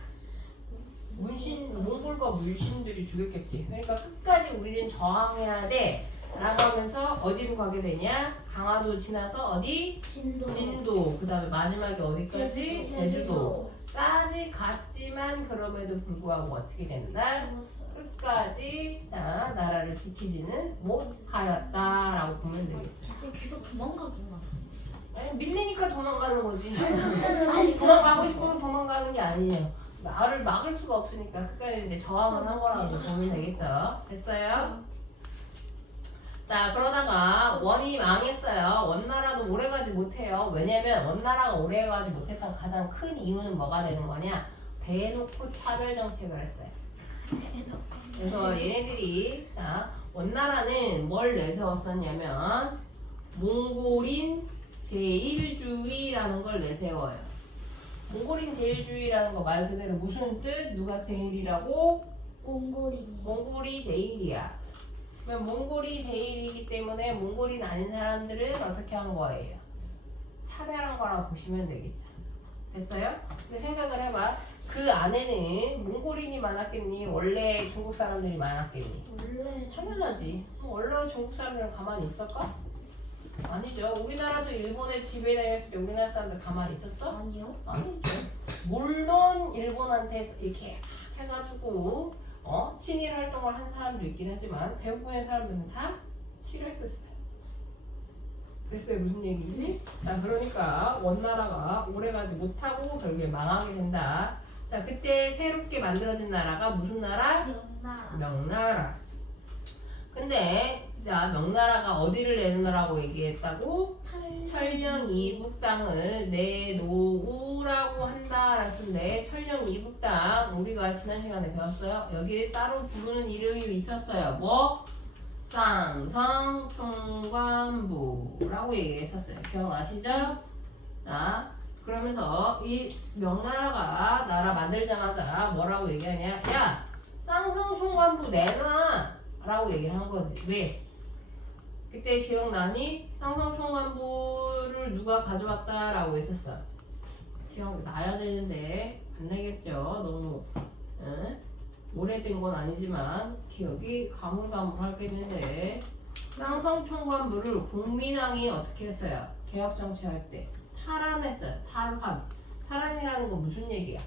몽골과 문신들이 죽였겠지. 그러니까 끝까지 우리는 저항해야 돼 라고 하면서 어디로 가게 되냐? 강화도 지나서 어디? 진도. 그 다음에 마지막에 어디까지? 제주도까지 갔지만 그럼에도 불구하고 어떻게 된다? 끝까지 자 나라를 지키지는 못하였다라고 보면 되겠죠. 계속 도망가기만. 아니 밀리니까 도망가는 거지. 도망가고 싶으면 도망가는 게 아니에요. 나를 막을 수가 없으니까 끝까지 이제 저항을 한 거라고 보면 되겠죠. 됐어요? 자 그러다가 원이 망했어요. 원나라도 오래가지 못해요. 왜냐면 원나라가 오래가지 못했던 가장 큰 이유는 뭐가 되는 거냐? 대놓고 차별 정책을 했어요. 그래서 얘네들이 자 원나라는 뭘 내세웠었냐면 몽골인 제일주의라는 걸 내세워요. 몽골인 제일주의라는 거 말 그대로 무슨 뜻? 누가 제일이라고? 몽골이 제일이야. 그러면 몽골이 제일이기 때문에 몽골인 아닌 사람들은 어떻게 한 거예요? 차별한 거라고 보시면 되겠죠. 됐어요? 근데 생각을 해봐. 그 안에는 몽골인이 많았겠니? 원래 중국 사람들이 많았겠니? 원래 당연하지. 원래 중국 사람들은 가만히 있을까? 아니죠. 우리나라에서 일본에 지배당했을 때 우리나라 사람들 가만히 있었어? 아니요. 아니죠. 물론 일본한테 이렇게 해가지고 친일 활동을 한 사람도 있긴 하지만 대부분의 사람들은 다 싫어했었어요. 됐어요? 무슨 얘기인지? 자, 그러니까 원나라가 오래가지 못하고 결국에 망하게 된다. 자, 그때 새롭게 만들어진 나라가 무슨 나라? 명나라. 명나라. 근데 자, 명나라가 어디를 내놓으라고 얘기했다고? 철령 이북 땅을 내놓으라고 한다 라는데 철령 이북 땅 우리가 지난 시간에 배웠어요. 여기에 따로 부르는 이름이 있었어요. 뭐? 쌍성 총관부라고 얘기했었어요. 기억나시죠? 자, 그러면서 이 명나라가 나라 만들자마자 뭐라고 얘기하냐? 야, 쌍성 총관부 내놔 라고 얘기를 한 거지. 왜? 그때 기억나니? 쌍성 총관부를 누가 가져왔다라고 했었어. 기억나야 되는데 안 나겠죠? 너무 오래된 건 아니지만 기억이 가물가물하겠는데 쌍성 총관부를 국민왕이 어떻게 했어요? 개혁 정치할 때 탈환했어요. 탈환이라는 건 무슨 얘기야?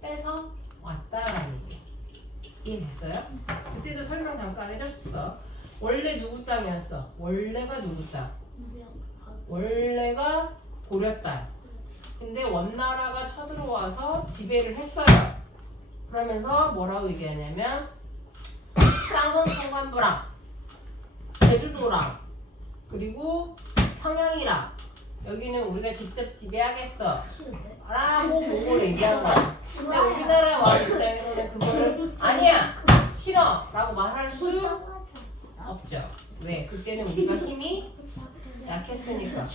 뺏어 왔다라는 얘기야. 이해됐어요? 그때도 설명 잠깐 해줬었어. 원래 누구 땅이었어? 원래가 누구 땅? 원래가 고려 땅. 근데 원나라가 쳐들어와서 지배를 했어요. 그러면서 뭐라고 얘기하냐면 쌍성 총관부랑 제주도랑 그리고 평양이랑 여기는 우리가 직접 지배하겠어 라고 몽골 얘기한 거야. 근데 우리나라 왕 입장에서는 그거를 아니야 싫어 라고 말할 수 없죠. 왜? 그때는 우리가 힘이 약했으니까.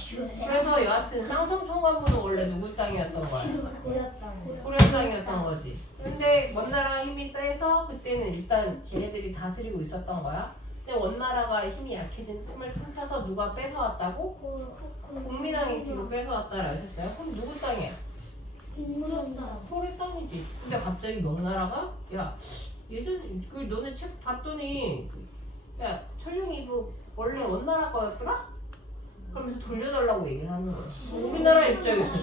그래서 여하튼 쌍성 총관부는 원래 누구 땅이었던 거야? 고려 땅이었던 거지. 근데 원나라가 힘이 세서 그때는 일단 걔네들이 다스리고 있었던 거야. 근데 원나라가 힘이 약해진 틈을 틈타서 누가 뺏어왔다고? 국민왕이 지금 뺏어왔다라 했었어요. 그럼 누구 땅이야? 고려 땅이지. 근데 갑자기 명나라가 야 예전에 그 너네 책 봤더니 야 철령이부 원래 원나라 거였더라? 그러면서 돌려달라고 얘기를 하는 거야. 우리나라 입장에서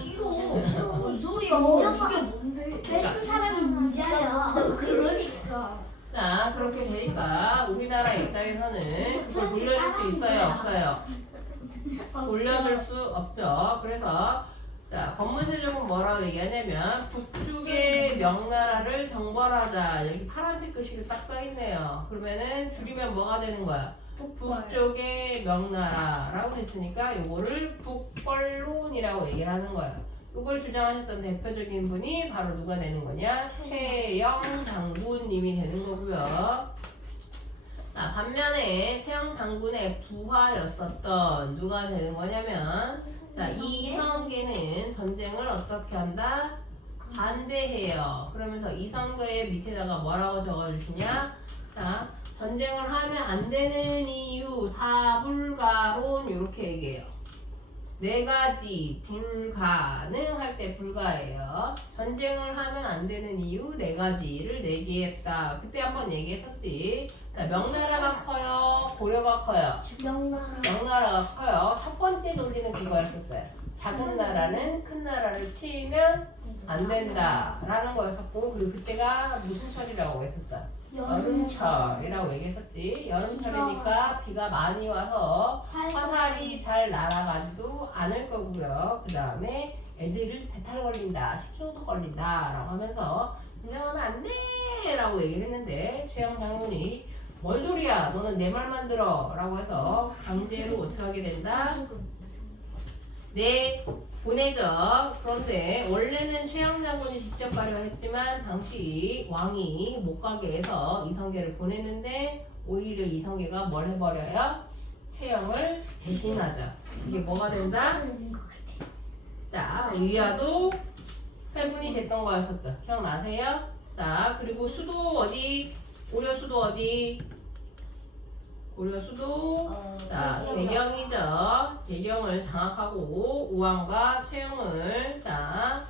뭔 소리야? 이게 뭔데? 뺏은 사람이 문제야. 그러니까. 자 그렇게 되니까 우리나라 입장에서는 그걸 돌려줄 수 있어요? 없어요? 돌려줄 수 없죠. 그래서 자 권문세종은 뭐라고 얘기하냐면 북쪽의 명나라를 정벌하자. 여기 파란색 글씨로 딱 써있네요. 그러면은 줄이면 뭐가 되는 거야? 북쪽의 명나라라고 했으니까 요거를 북벌론이라고 얘기를 하는 거예요. 요걸 주장하셨던 대표적인 분이 바로 누가 되는 거냐? 최영 장군님이 되는 거고요. 자, 반면에 최영 장군의 부하였었던 누가 되는 거냐면 자, 이성계는 전쟁을 어떻게 한다? 반대해요. 그러면서 이성계의 밑에다가 뭐라고 적어주시냐? 자, 전쟁을 하면 안 되는 이유 사불가론 이렇게 얘기해요. 네 가지 불가능할 때 불가예요. 전쟁을 하면 안 되는 이유 네 가지를 얘기했다. 그때 한번 얘기했었지. 자, 명나라가 커요, 고려가 커요. 명나라가 커요. 첫 번째 논리는 그거였었어요. 작은 나라는 큰 나라를 치면 안 된다라는 거였었고, 그리고 그때가 무슨 철이라고 했었어요? 여름철이라고 얘기했었지. 여름철이니까 비가 많이 와서 화살이 잘 날아가지도 않을 거고요. 그 다음에 애들을 배탈 걸린다, 식중독 걸린다 라고 하면서 긴장하면 안 돼! 라고 얘기를 했는데 최영 장군이 뭔 소리야, 너는 내 말만 들어 라고 해서 강제로 어떻게 하게 된다? 네, 보내죠. 그런데 원래는 최영 장군이 직접 가려 했지만 당시 왕이 못 가게 해서 이성계를 보냈는데 오히려 이성계가 뭘 해버려요? 최영을 대신하죠. 이게 뭐가 된다? 자, 위화도 회군이 됐던 거였었죠. 기억나세요? 자, 그리고 수도 어디? 고려 수도 어디? 고려 수도. 자, 개경이죠. 개경을 장악하고 우왕과 최영을 자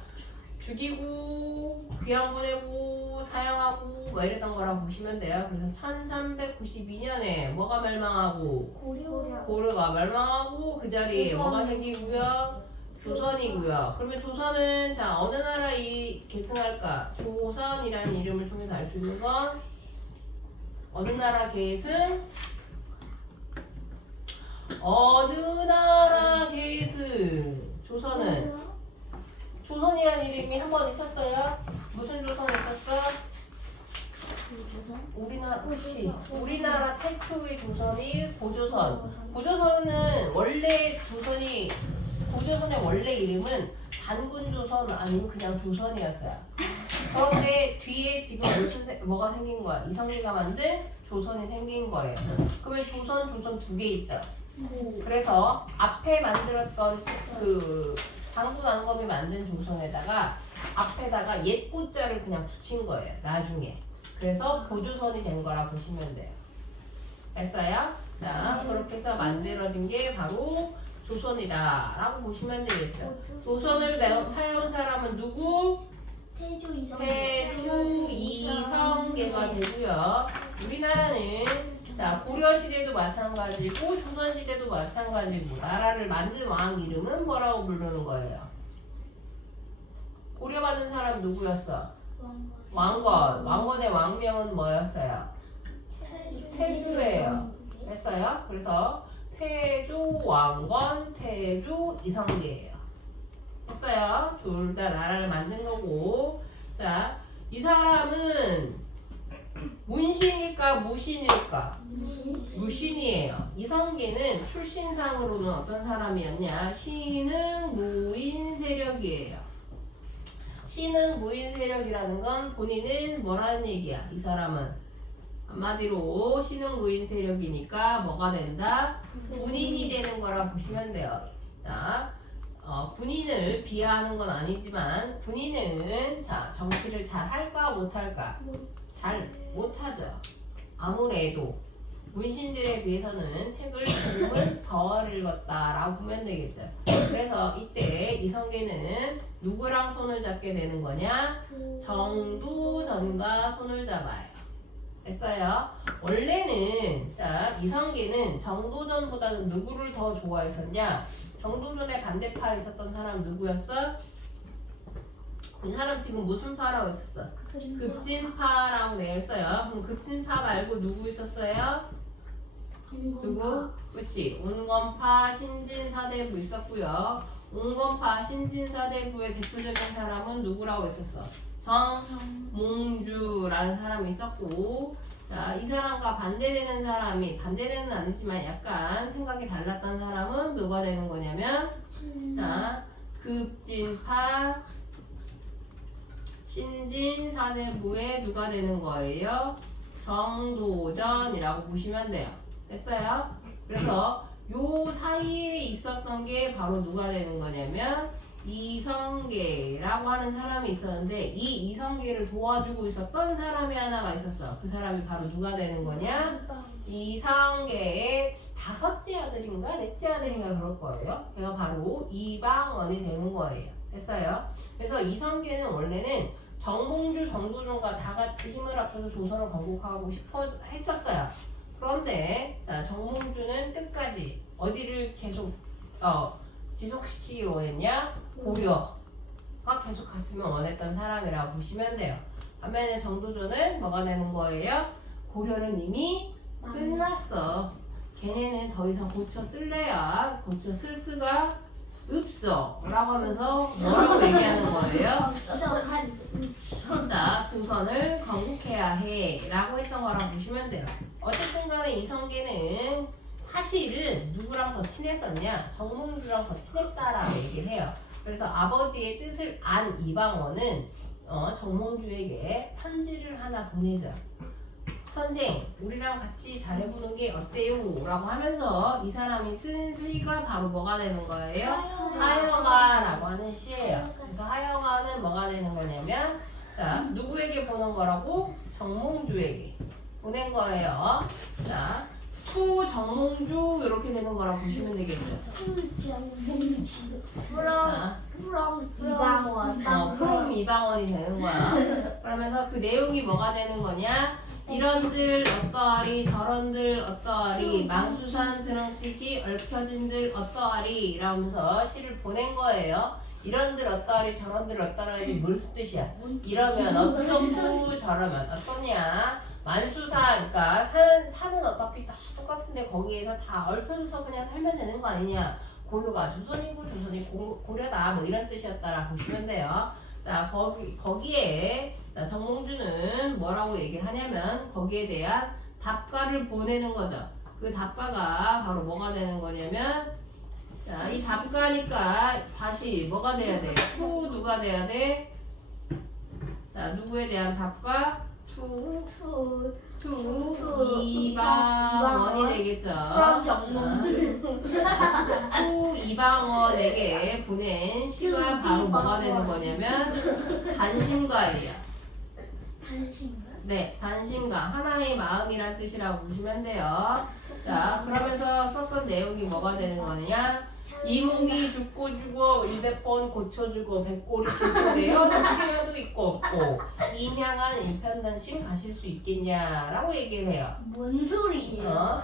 죽이고 귀양 보내고 사형하고 뭐 이랬던 거라고 보시면 돼요. 그래서 1392년에 뭐가 멸망하고 고려가 멸망하고 그 자리에 뭐가 생기고요? 조선이고요. 그러면 조선은 자 어느 나라 이 계승할까? 조선이라는 이름을 통해서 알 수 있는 건 어느 나라 계승? 어느 나라 계승? 조선이라는 이름이 한 번 있었어요? 무슨 조선 있었어? 그렇지. 우리나라 최초의 조선이 고조선. 고조선은 원래 고조선의 원래 이름은 단군조선 아니면 그냥 조선이었어요. 그런데 뒤에 지금 뭐가 생긴 거야? 이성계가 만든 조선이 생긴 거예요. 그러면 조선 두 개 있죠. 그래서 앞에 만들었던 그 당군 안검이 만든 조선에다가 앞에다가 옛 고자를 그냥 붙인 거예요. 나중에. 그래서 고조선이 된 거라 보시면 돼요. 됐어요? 자, 그렇게 해서 만들어진 게 바로 조선이다 라고 보시면 되겠죠. 조선을 사용한 사람은 누구? 태조 이성계가 되고요. 우리나라는 자 고려 시대도 마찬가지고 조선 시대도 마찬가지고 나라를 만든 왕 이름은 뭐라고 부르는 거예요? 고려받은 사람 누구였어? 왕건의 왕명은 뭐였어요? 태조예요. 됐어요? 그래서 태조 왕건, 태조 이성계예요. 됐어요? 둘 다 나라를 만든 거고. 자, 이 사람은 문신일까 무신일까? 무신이에요. 이성계는 출신상으로는 어떤 사람이었냐? 신흥 무인 세력이에요. 신흥 무인 세력이라는 건 본인은 뭐라는 얘기야? 이 사람은 한마디로 신흥 무인 세력이니까 뭐가 된다? 군인이 되는 거라 보시면 돼요. 자, 군인을 비하하는 건 아니지만 군인은 자 정치를 잘 할까 못할까? 잘 못하죠. 아무래도 문신들에 비해서는 책을 조금은 더 읽었다라고 보면 되겠죠. 그래서 이때 이성계는 누구랑 손을 잡게 되는 거냐? 정도전과 손을 잡아요. 됐어요? 원래는 자 이성계는 정도전보다는 누구를 더 좋아했었냐? 정도전의 반대파에 있었던 사람 누구였어? 이 사람 지금 무슨 파라고 있었어? 급진파라고 되어 있어요. 그럼 급진파 말고 누구 있었어요? 누구? 그렇지. 온건파, 신진사대부 있었고요. 온건파, 신진사대부의 대표적인 사람은 누구라고 있었어? 정몽주라는 사람이 있었고, 자, 이 사람과 반대되는 사람이 반대되는 아니지만 약간 생각이 달랐던 사람은 누가 되는 거냐면, 자, 급진파, 신진사대부의 누가 되는 거예요? 정도전이라고 보시면 돼요. 됐어요? 그래서 요 사이에 있었던 게 바로 누가 되는 거냐면 이성계라고 하는 사람이 있었는데 이 이성계를 도와주고 있었던 사람이 하나가 있었어. 그 사람이 바로 누가 되는 거냐? 이성계의 다섯째 아들인가 넷째 아들인가 그럴 거예요. 걔가 바로 이방원이 되는 거예요. 됐어요? 그래서 이성계는 원래는 정몽주, 정도전과 다 같이 힘을 합쳐서 조선을 건국하고 싶어 했었어요. 그런데 자 정몽주는 끝까지 어디를 계속 지속시키기 원했냐? 고려가 계속 갔으면 원했던 사람이라고 보시면 돼요. 반면에 정도전은 뭐가 되는 거예요? 고려는 이미 끝났어. 걔네는 더 이상 고쳐 쓸래야 고쳐 쓸 수가 없어 라고 하면서 뭐라고 얘기하는 거예요? 자, 조선을 건국해야 해 라고 했던 거라고 보시면 돼요. 어쨌든 간에 이성계는 사실은 누구랑 더 친했었냐? 정몽주랑 더 친했다라고 얘기를 해요. 그래서 아버지의 뜻을 안 이방원은 정몽주에게 편지를 하나 보내죠. 선생, 우리랑 같이 잘해보는 게 어때요? 라고 하면서 이 사람이 쓴 시가 바로 뭐가 되는 거예요? 하여가라고 하는 시예요. 그래서 하여가는 뭐가 되는 거냐면 자, 누구에게 보낸 거라고? 정몽주에게 보낸 거예요. 자, 투 정몽주 이렇게 되는 거라고 보시면 되겠죠. 자, 이방원. 프롬 이방원이 되는 거야. 그러면서 그 내용이 뭐가 되는 거냐? 이런들 어떠하리, 저런들 어떠하리, 망수산 드렁치기 얽혀진들 어떠하리 이러면서 시를 보낸 거예요. 이런들 어떠하리, 저런들 어떠하리 무슨 뜻이야? 이러면 어떻고 저러면 어떠냐? 만수산, 그러니까 산은 어차피 다 똑같은데 거기에서 다 얽혀져서 그냥 살면 되는 거 아니냐? 고려가 조선이고 조선이 고려다 뭐 이런 뜻이었다라 보시면 돼요. 자 거기에 자, 정몽주는 뭐라고 얘기를 하냐면 거기에 대한 답가를 보내는 거죠. 그 답가가 바로 뭐가 되는 거냐면 자, 이 답가니까 다시 뭐가 돼야 돼? 투 누가 돼야 돼? 자 누구에 대한 답가? 투 이방원이 되겠죠. 그럼 정몽주. 투 이방원에게 보낸 시가 바로 뭐가 되는 거냐면 단심가예요. 네, 단심가 하나의 마음이란 뜻이라고 보시면 돼요. 자, 그러면서 썼던 내용이 뭐가 되는 거냐? 이몽이 죽고 죽어 100번 고쳐주고 백골이 질투되어 낚시가도 있고 없고 임향한 일편단심 가실 수 있겠냐라고 얘기를 해요. 뭔 소리예요?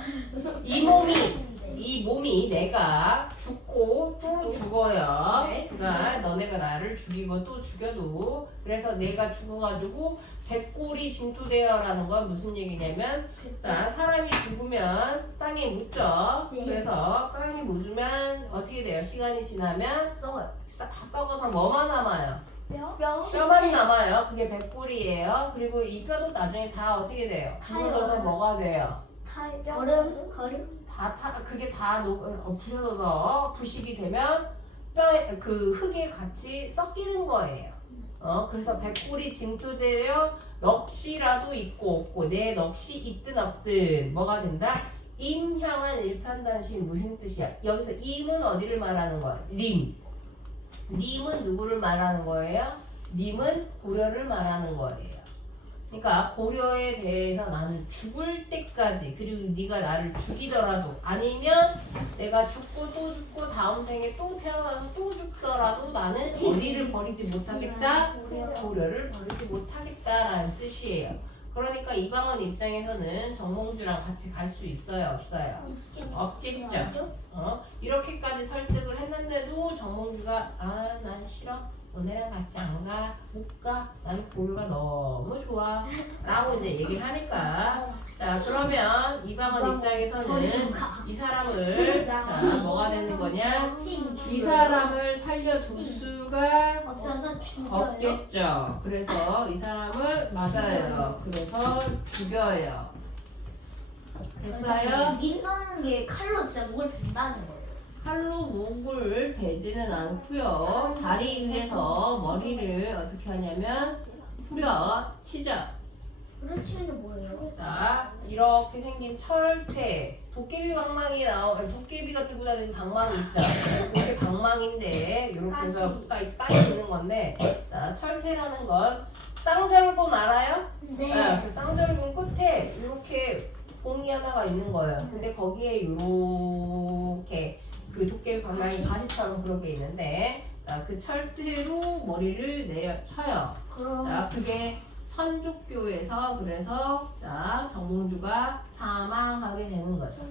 이 몸이 내가 죽고 또 죽어요. 네. 그러니까 너네가 나를 죽이고 또 죽여도 그래서 내가 죽어가지고 백골이 징토되어라는 건 무슨 얘기냐면 자 사람이 죽으면 땅에 묻죠. 네. 그래서 땅에 묻으면 어떻게 돼요? 시간이 지나면 썩어요. 다 썩어서 뭐만 남아요? 뼈? 뼈만 남아요. 그게 백골이에요. 그리고 이 뼈도 나중에 다 어떻게 돼요? 부서져서 뭐가 돼요? 걸음? 그게 다 부서져서 부식이 되면 뼈에 그 흙에 같이 섞이는 거예요. 그래서 백골이 징표되어 넋이라도 있고 없고 내 넋이 있든 없든 뭐가 된다? 임향한 일편단심 무슨 뜻이야? 여기서 임은 어디를 말하는 거야? 님은 누구를 말하는 거예요? 님은 고려를 말하는 거예요. 그러니까 고려에 대해서 나는 죽을 때까지 그리고 네가 나를 죽이더라도 아니면 내가 죽고 또 죽고 다음 생에 또 태어나서 또 죽더라도 나는 어디를 버리지 못하겠다? 고려를 버리지 못하겠다라는 뜻이에요. 그러니까 이방원 입장에서는 정몽주랑 같이 갈 수 있어요? 없어요? 없겠죠. 이렇게까지 설득을 했는데도 정몽주가 난 싫어. 너네랑 같이 안 가, 못 가. 나는 고려가 너무 좋아. 라고 이제 얘기를 하니까. 자, 그러면 이방원 입장에서는 이 사람을, 자, 뭐가 되는 거냐? 이 사람을 살려둘 수가 없어서 죽여요. 없겠죠. 그래서 이 사람을 맞아요. 그래서 죽여요. 됐어요? 죽인다는 게 칼로 진짜 목을 벤다는 거예요. 칼로 목을 베지는 않고요. 다리 위에서 머리를 어떻게 하냐면 후려치죠. 부르치면 뭐예요? 자, 이렇게 생긴 철퇴 도깨비 방망이 도깨비가 들고 다니는 방망이 있죠. 이렇게 방망인데 이렇게 해서 까지 있는 건데 자, 철퇴라는 건 쌍절곤 알아요? 네. 그 쌍절곤 끝에 이렇게 봉이 하나가 있는 거예요. 근데 거기에 이렇게 그 도깨비 방망이 가시처럼 그런 게 있는데 자, 그 철퇴로 머리를 내려쳐요. 자, 그게 선족교에서 그래서 자, 정몽주가 사망하게 되는 거죠.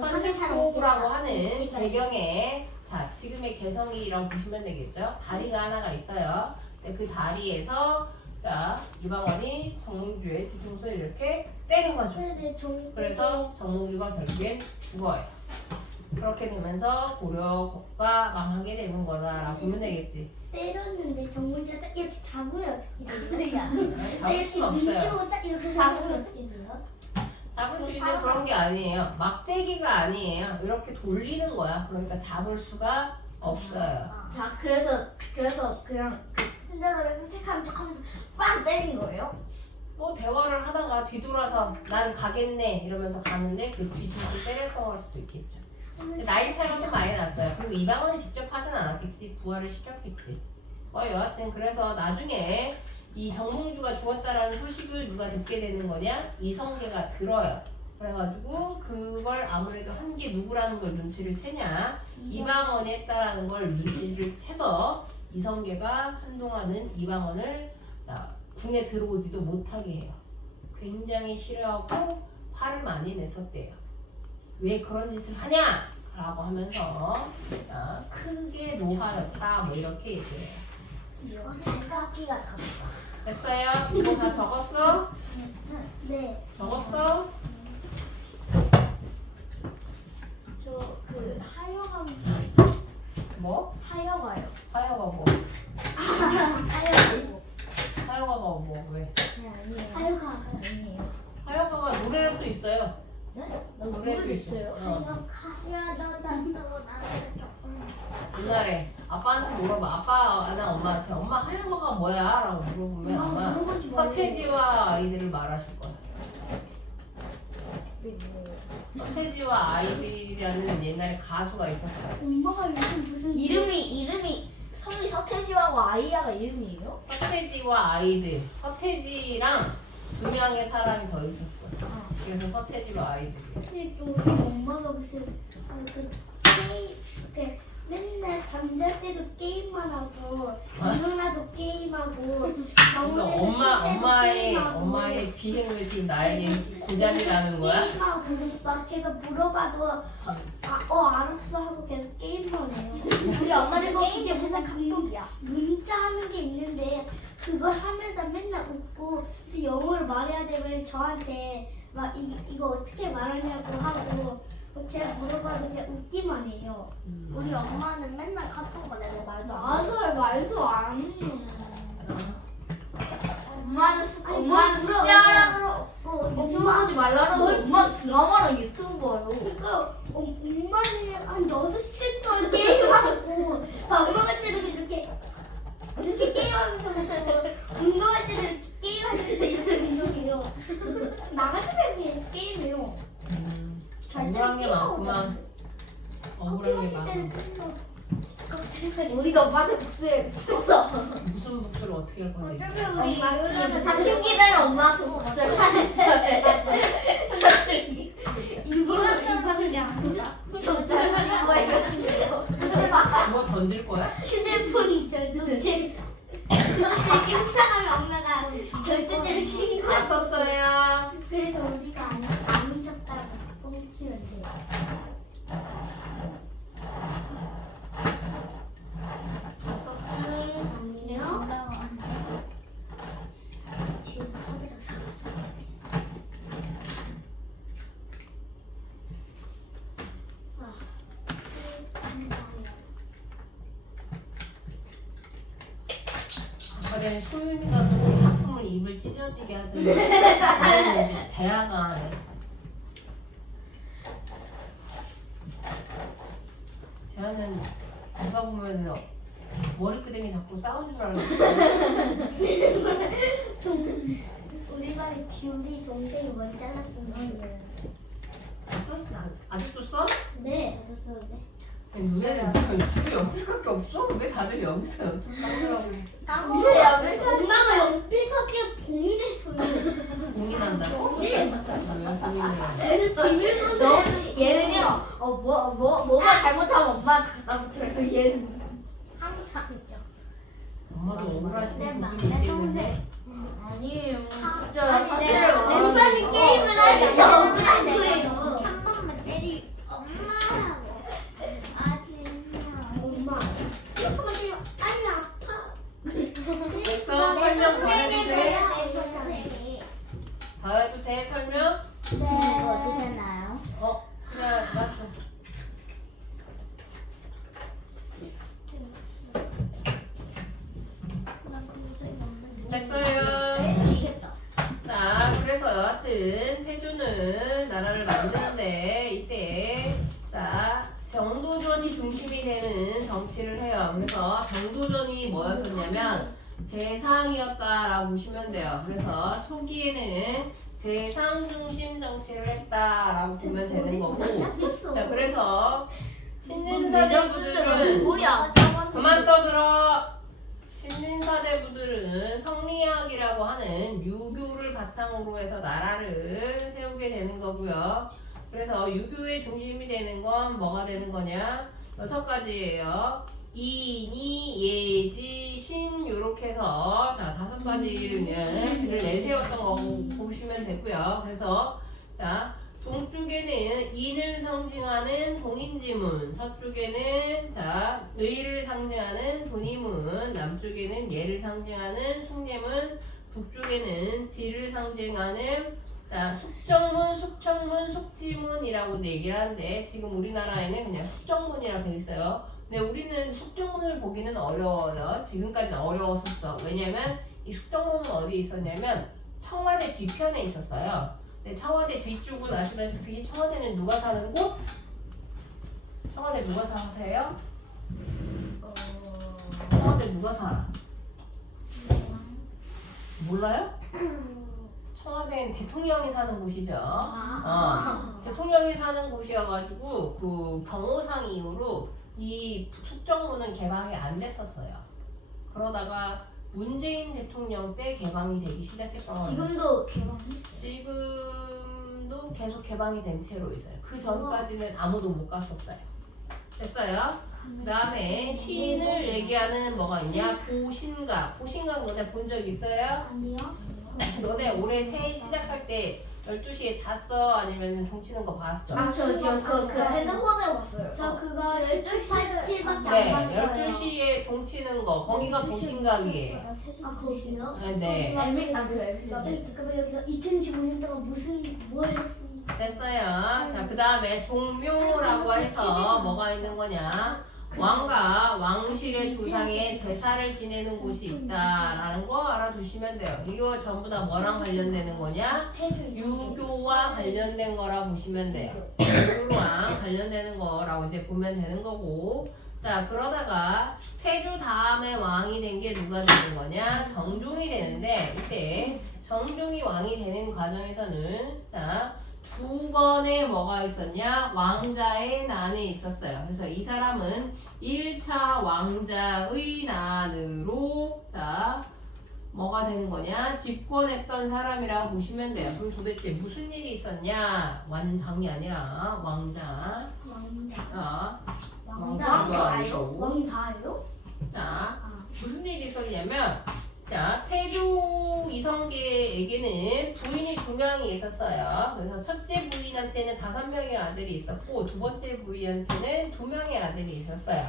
선족교라고 하는 배경에 자, 지금의 개성이라고 보시면 되겠죠. 다리가 하나가 있어요. 근데 그 다리에서 자, 이방원이 정몽주의 뒤통수를 이렇게 때린 거죠. 그래서 정몽주가 결국엔 죽어요. 그렇게 되면서 고려가 망하게 되는 거다라고 보면 되겠지. 때렸는데 정문지가 딱 이렇게 잡으면 어떻게 돼요? 잡을 수는 없어요. 눈치고 딱 이렇게 잡으면 어떻게 돼요? 잡을 수 있는 그런 게 아니에요. 막대기가 아니에요. 이렇게 돌리는 거야. 그러니까 잡을 수가 없어요. 자, 그래서 그냥 그 신데렐라 산책하는 척하면서 빵 때린 거예요? 뭐 대화를 하다가 뒤돌아서 난 가겠네 이러면서 가는데 그 뒤통수 때렸던 걸 수도 있겠죠. 근데 나이 차이가 좀 많이 났어요. 그리고 이방원이 직접 하진 않았겠지. 부활을 시켰겠지. 여하튼 그래서 나중에 이 정몽주가 죽었다라는 소식을 누가 듣게 되는 거냐? 이성계가 들어요. 그래가지고 그걸 아무래도 한 게 누구라는 걸 눈치를 채냐, 이방원이 했다라는 걸 눈치를 채서 이성계가 한동안은 이방원을 궁에 들어오지도 못하게 해요. 굉장히 싫어하고 화를 많이 냈었대요. 왜 그런 짓을 하냐? 라고 하면서 크게 노하였다 뭐 이렇게 얘기해요. 장갑기가 잡았다. 됐어요? 이거 다 적었어? 네. 적었어? 저 그 하여가 뭐? 하여가요. 하여가 뭐? 하여가 하여가가 뭐? 왜? 아니에요. 하여가. 아니에요. 하여가가 노래도 있어요. 네? 노래도 있어요. 하여 너 다서 나를 조금. 옛날에 아빠한테 물어봐. 아빠나 엄마한테 엄마 하여가가 뭐야? 라고 물어보면 아마 물어보지 서태지와 아이들을 말하실 거야. 서태지와 아이들이라는 옛날에 가수가 있었어요. 엄마가 요즘 무슨 이름이 성이 서태지하고 아이야가 이름이에요? 서태지와 아이들. 서태지랑 두 명의 사람이 더 있었어. 그래서 서태지와 아이들이에요. 또 우리 엄마가 무슨 그 게임 맨날 잠잘 때도 게임만 하고 일어나도 게임하고 그러니까 엄마의 비행을 지금 나에게 고장이라는 거야? 게임하고 막 제가 물어봐도 알았어 하고 계속 게임만 해요. 우리 엄마는 게임이 그게 세상 감독이야. 문자하는 게 있는데 그걸 하면서 맨날 웃고 그래서 영어를 말해야 되면 저한테 막 이거 어떻게 말하냐고 하고 제가 물어봐도 그냥 웃기만 해요. 우리 엄마는 맨날 카톡 보내는데 말도 안 맞아요, 말도 안 해요. 엄마는 아니, 엄마는 뭘 숙제하라 물어봐요. 그러고 유튜브 보지 말라고 뭘 엄마 드라마랑 유튜브 봐요. 그러니까 엄마는 한 6시간 동안 게임하고 밥 먹을 때도 이렇게 게임하면서 먹고 운동할 때도 이렇게 게임하면서 이렇게 운동해요. 나가서 계속 게임해요. 억울한 게 많구만. 억울한 게 많아. 우리가 엄마한테 복수했어. 무슨 복수를 어떻게 할 건데? 사춘기 되면 엄마한테 복수를 하셨어요. 사춘기. 이거는 아니라 이거 친구예요. 뭐 던질 거야? 휴대폰 절도죄. 이렇게 훔쳐가면 엄마가 절도죄를 치는 다 거야. 썼어요. 그래서 우리가 안 훔쳤다고 뻥치면 돼요. 다 썼어요. 아니요. 지금 사회적 사과자. 아까 전에 소윤이가 그 하품을 입을 찢어지게 하더니 이제는 이제 재아가 하네. 재아는 누가 보면은 머리끄댕이 자꾸 싸우는 줄 알았어. 우리 반에 우리 동생이 머리 잘랐었는데. 썼어? 아직도 써? 네. 맞았었는데. 아니, 왜 집에 연필밖에 없어? 왜 다들 여기서 연필하고 엄마가 연필깎이 봉인해 줘요. 공인한다고? 네. 왜 공인을 그래서 비밀번호 너 얘는요. 뭐가 잘못하면 엄마한테 갖다 붙여요. 얘는 항상요. 엄마도 억울하신 내 부분이 있겠는데. 아니에요. 진짜 아니, 사실은 멤버는 게임을 하는 게 억울한 거예요. 한 번만 때리. 엄마라고. 아 진짜. 엄마. 조금만 때려. 아니 아파. 됐어? 설명 더 해도 돼? 더 해도 돼? 설명? 이거 어떻게 했나요? 그냥 놔줘. 됐어요. 이겼다. 자, 그래서 여하튼 태조는 나라를 만드는데 이때 정도전이 중심이 되는 정치를 해요. 그래서 정도전이 뭐였었냐면 재상이었다라고 보시면 돼요. 그래서 초기에는 재상 중심 정치를 했다라고 보면 되는 거고. 자, 그래서 신진사대부들은 우리 안 잡았는데. 그만 떠들어. 신진사대부들은 성리학이라고 하는 유교를 바탕으로 해서 나라를 세우게 이루게 되는 거고요. 그래서 유교의 중심이 되는 건 뭐가 되는 거냐? 6가지예요. 이, 예지, 신 요렇게 해서 자 5가지를 내세웠던 거 보시면 되고요. 그래서 자 동쪽에는 인을 상징하는 동인지문, 서쪽에는 자 의를 상징하는 돈이문, 남쪽에는 예를 상징하는 숭례문, 북쪽에는 지를 상징하는 자 숙정문, 숙청문, 숙지문이라고 얘기를 하는데 지금 우리나라에는 그냥 숙정문이라고 되어 있어요. 근데 우리는 숙정문을 보기는 어려워요. 지금까지는 어려웠었어. 왜냐면 이 숙정문은 어디에 있었냐면 청와대 뒤편에 있었어요. 근데 청와대 뒤쪽은 아시다시피 청와대는 누가 사는 곳? 청와대 누가 사세요? 청와대 누가 살아? 몰라요? 청와대는 대통령이 사는 곳이죠. 대통령이 사는 곳이어가지고 그 경호상 이후로 이 숙정문은 개방이 안 됐었어요. 그러다가 문재인 대통령 때 개방이 되기 시작했던 거예요. 지금도 개방했어요. 지금도 계속 개방이 된 채로 있어요. 그 전까지는 아무도 못 갔었어요. 됐어요? 그 다음에 신을 얘기하는 뭐가 있냐? 보신각. 보신각 너네 본 적 있어요? 아니요. 너네 올해 새해 시작할 때 12시에 잤어? 아니면 종 치는 거 봤어? 저 핸드폰으로 봤어요. 저 그거 17밖에 안 네, 봤어요. 12시에 종 치는 거. 거기가 보신각이에요. 아 거기요? 네. 그럼 여기서 2025년 동안 뭘 했습니까? 됐어요. 자, 그 다음에 종묘라고 해서 뭐가 있는 거냐? 왕과 왕실의 조상의 제사를 지내는 곳이 있다라는 거 알아두시면 돼요. 이거 전부 다 뭐랑 관련되는 거냐? 유교와 관련된 거라 보시면 돼요. 유교랑 관련되는 거라고 이제 보면 되는 거고. 자, 그러다가 태조 다음에 왕이 된 게 누가 되는 거냐? 정종이 되는데 이때 정종이 왕이 되는 과정에서는 자 2번의 뭐가 있었냐? 왕자의 난이 있었어요. 그래서 이 사람은 1차 왕자의 난으로 자 뭐가 되는 거냐? 집권했던 사람이라고 보시면 돼요. 그럼 도대체 무슨 일이 있었냐? 왕장이 아니라 왕자. 왕다요? 자 무슨 일이 있었냐면 자, 태조 이성계에게는 부인이 2명이 있었어요. 그래서 첫째 부인한테는 5명의 아들이 있었고 두 번째 부인한테는 2명의 아들이 있었어요.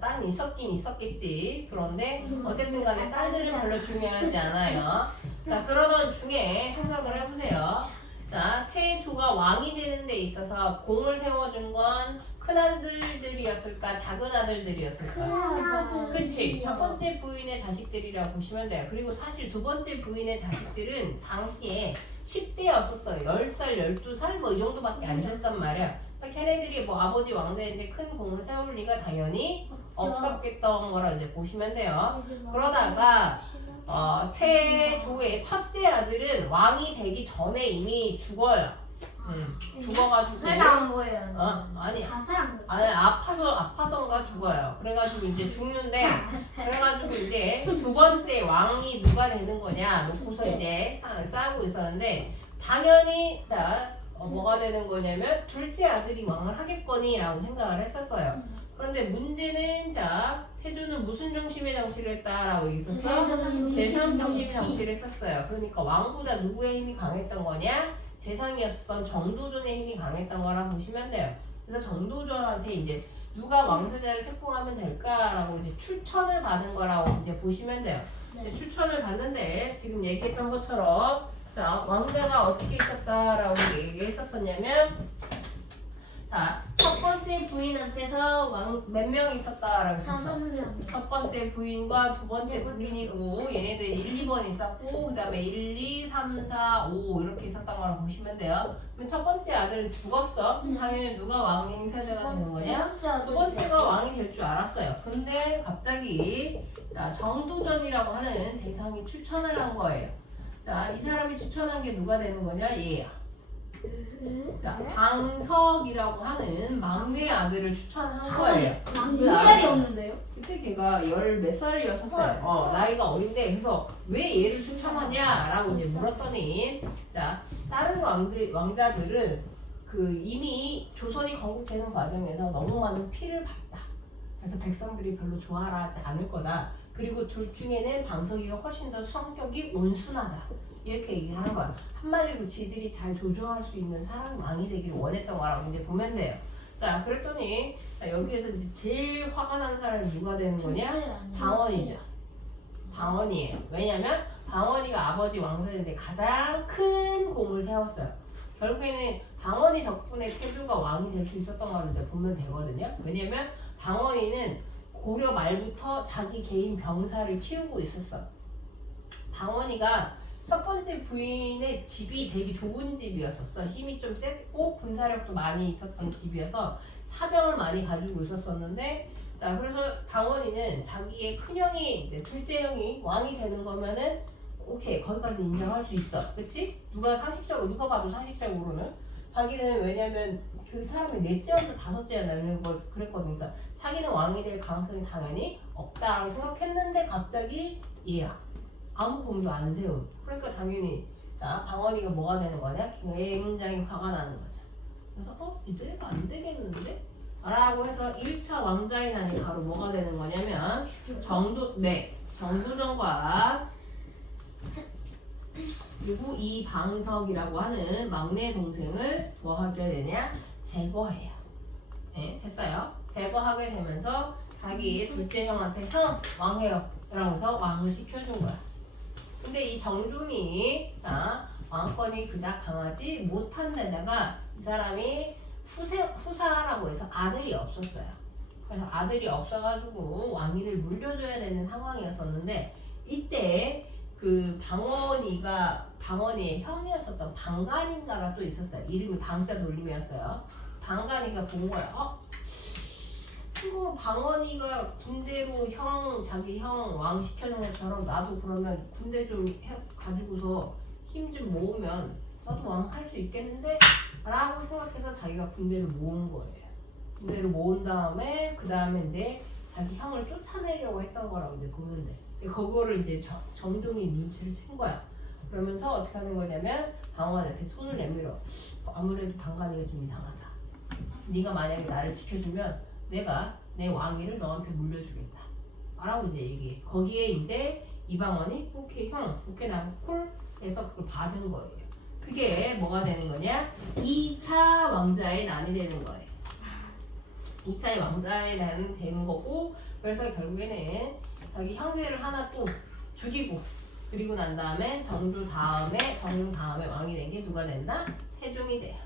딸은 있었긴 있었겠지. 그런데 어쨌든 간에 딸들은 별로 중요하지 않아요. 자, 그러던 중에 생각을 해보세요. 자, 태조가 왕이 되는 데 있어서 공을 세워준 건 큰아들들이었을까 작은 아들들이었을까? 그치. 첫 번째 부인의 자식들이라고 보시면 돼요. 그리고 사실 두 번째 부인의 자식들은 당시에 10대였었어요. 10살, 12살 뭐 이 정도밖에 안 됐단 말이야. 그러니까 걔네들이 뭐 아버지 왕대인데 큰 공을 세울 리가 당연히 없었겠던 거라 이제 보시면 돼요. 그러다가 태조의 첫째 아들은 왕이 되기 전에 이미 죽어요. 죽어가지고 안 보여요. 아니 자살한 거죠. 아파서인가 죽어요. 그래가지고 이제 죽는데 그래가지고 이제 두 번째 왕이 누가 되는 거냐 놓고서 이제 싸우고 있었는데 당연히 자 뭐가 되는 거냐면 둘째 아들이 왕을 하겠거니라고 생각을 했었어요. 그런데 문제는 자 태조는 무슨 중심의 정치를 했다라고 있었어? 재산 중심의 정치를 했었어요. 그러니까 왕보다 누구의 힘이 강했던 거냐? 재상이었던 정도전의 힘이 강했던 거라 보시면 돼요. 그래서 정도전한테 이제 누가 왕세자를 책봉하면 될까라고 이제 추천을 받은 거라고 이제 보시면 돼요. 이제 추천을 받는데 지금 얘기했던 것처럼 자 왕자가 어떻게 있었다라고 얘기했었냐면 자 첫 번째 부인한테서 몇 명 있었다라고 했었어. 첫 번째 부인과 두 번째 부인이고 얘네들 1, 2번 있었고 그 다음에 1, 2, 3, 4, 5 이렇게 있었던 거라고 보시면 돼요. 그럼 첫 번째 아들은 죽었어. 당연히 누가 왕의 세자가 되는 거냐? 두 번째가 왕이 될 줄 알았어요. 근데 갑자기 자 정도전이라고 하는 재상이 추천을 한 거예요. 자 이 사람이 추천한 게 누가 되는 거냐? 얘야. 자, 방석이라고 하는 막내 아들을 추천한 거예요. 몇 살이었는데요? 그때 걔가 열 몇 살이었었어요. 나이가 어린데 그래서 왜 얘를 추천하냐라고 이제 물었더니 자, 다른 왕자들은 그 이미 조선이 건국되는 과정에서 너무 많은 피를 봤다. 그래서 백성들이 별로 좋아하지 않을 거다. 그리고 둘 중에는 방석이가 훨씬 더 성격이 온순하다. 이렇게 얘기를 하는 거야. 한마디로 지들이 잘 조종할 수 있는 사람 왕이 되길 원했던 거라고 이제 보면 돼요. 자, 그랬더니 자, 여기에서 이제 제일 화가 나는 사람이 누가 되는 거냐? 방언이죠. 방언이에요. 왜냐면 방언이가 아버지 왕자인데 가장 큰 공을 세웠어요. 결국에는 방언이 덕분에 태조가 왕이 될 수 있었던 걸 이제 보면 되거든요. 왜냐면 방언이는 고려 말부터 자기 개인 병사를 키우고 있었어. 방언이가 첫 번째 부인의 집이 되게 좋은 집이었었어. 힘이 좀 세고 군사력도 많이 있었던 집이어서 사병을 많이 가지고 있었었는데, 자, 그래서 방언이는 자기의 큰형이 이제 둘째 형이 왕이 되는 거면은 오케이, 거기까지 인정할 수 있어. 그치? 누가 봐도 상식적으로는 자기는, 왜냐면 그 사람이 넷째였어 다섯째였나 이런 거 그랬거든. 그러니까 자기는 왕이 될 가능성이 당연히 없다라고 생각했는데 갑자기 얘야. 아무 공도 안 세운. 그러니까 당연히 자, 방언이가 뭐가 되는 거냐? 굉장히 화가 나는 거죠. 그래서 이대로 안 되겠는데? 라고 해서 1차 왕자의 난이 바로 뭐가 되는 거냐면 정도전과 그리고 이 방석이라고 하는 막내 동생을 뭐 하게 되냐? 제거해요. 네, 됐어요. 제거하게 되면서 자기 둘째 형한테 형 왕해요 라고 해서 왕을 시켜준 거야. 근데 이 정종이 자, 왕권이 그닥 강하지 못한 데다가 이 사람이 후사라고 해서 아들이 없었어요. 그래서 아들이 없어가지고 왕위를 물려줘야 되는 상황이었었는데, 이때 그 방언이의 형이었었던 방간인가가 또 있었어요. 이름이 방자 돌림이었어요. 방간이가 본 거야. 그거 방언이가 군대로 자기 형 왕 시켜준 것처럼 나도 그러면 군대 좀 가지고서 힘 좀 모으면 나도 왕 할 수 있겠는데? 라고 생각해서 자기가 군대를 모은 거예요. 군대를 모은 다음에 그 다음에 이제 자기 형을 쫓아내려고 했던 거라고 이제 보면 돼. 그거를 이제 정종이 눈치를 챈 거야. 그러면서 어떻게 하는 거냐면 방언한테 손을 내밀어. 아무래도 방간이가 좀 이상하다. 네가 만약에 나를 지켜주면 내가 내 왕위를 너한테 물려주겠다. 라고 이제 얘기해. 거기에 이제 이방원이 오케이 형, 오케이 나 콜 해서 그걸 받은 거예요. 그게 뭐가 되는 거냐? 2차 왕자의 난이 되는 거예요. 2차의 왕자의 난은 되는 거고, 그래서 결국에는 자기 형제를 하나 또 죽이고, 그리고 난 다음에 정종 다음에 왕이 된 게 누가 된다? 태종이 돼요.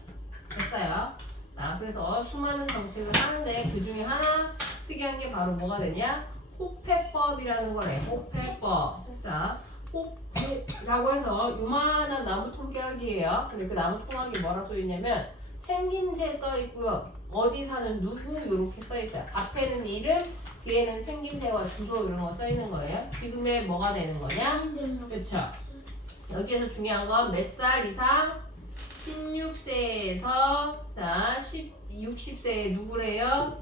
됐어요. 자, 그래서 수많은 정책을 하는데 그 중에 하나 특이한 게 바로 뭐가 되냐? 호패법이라는 거래. 호패법. 자, 호패라고 해서 요만한 나무 통계학이에요. 근데 그 나무 통계학이 뭐라 써있냐면 생김새 써있고요. 어디 사는 누구 이렇게 써있어요. 앞에는 이름, 뒤에는 생김새와 주소 이런 거 써있는 거예요. 지금의 뭐가 되는 거냐? 그렇죠. 여기에서 중요한 건 몇 살 이상? 16세에서 자 60세에 누구래요?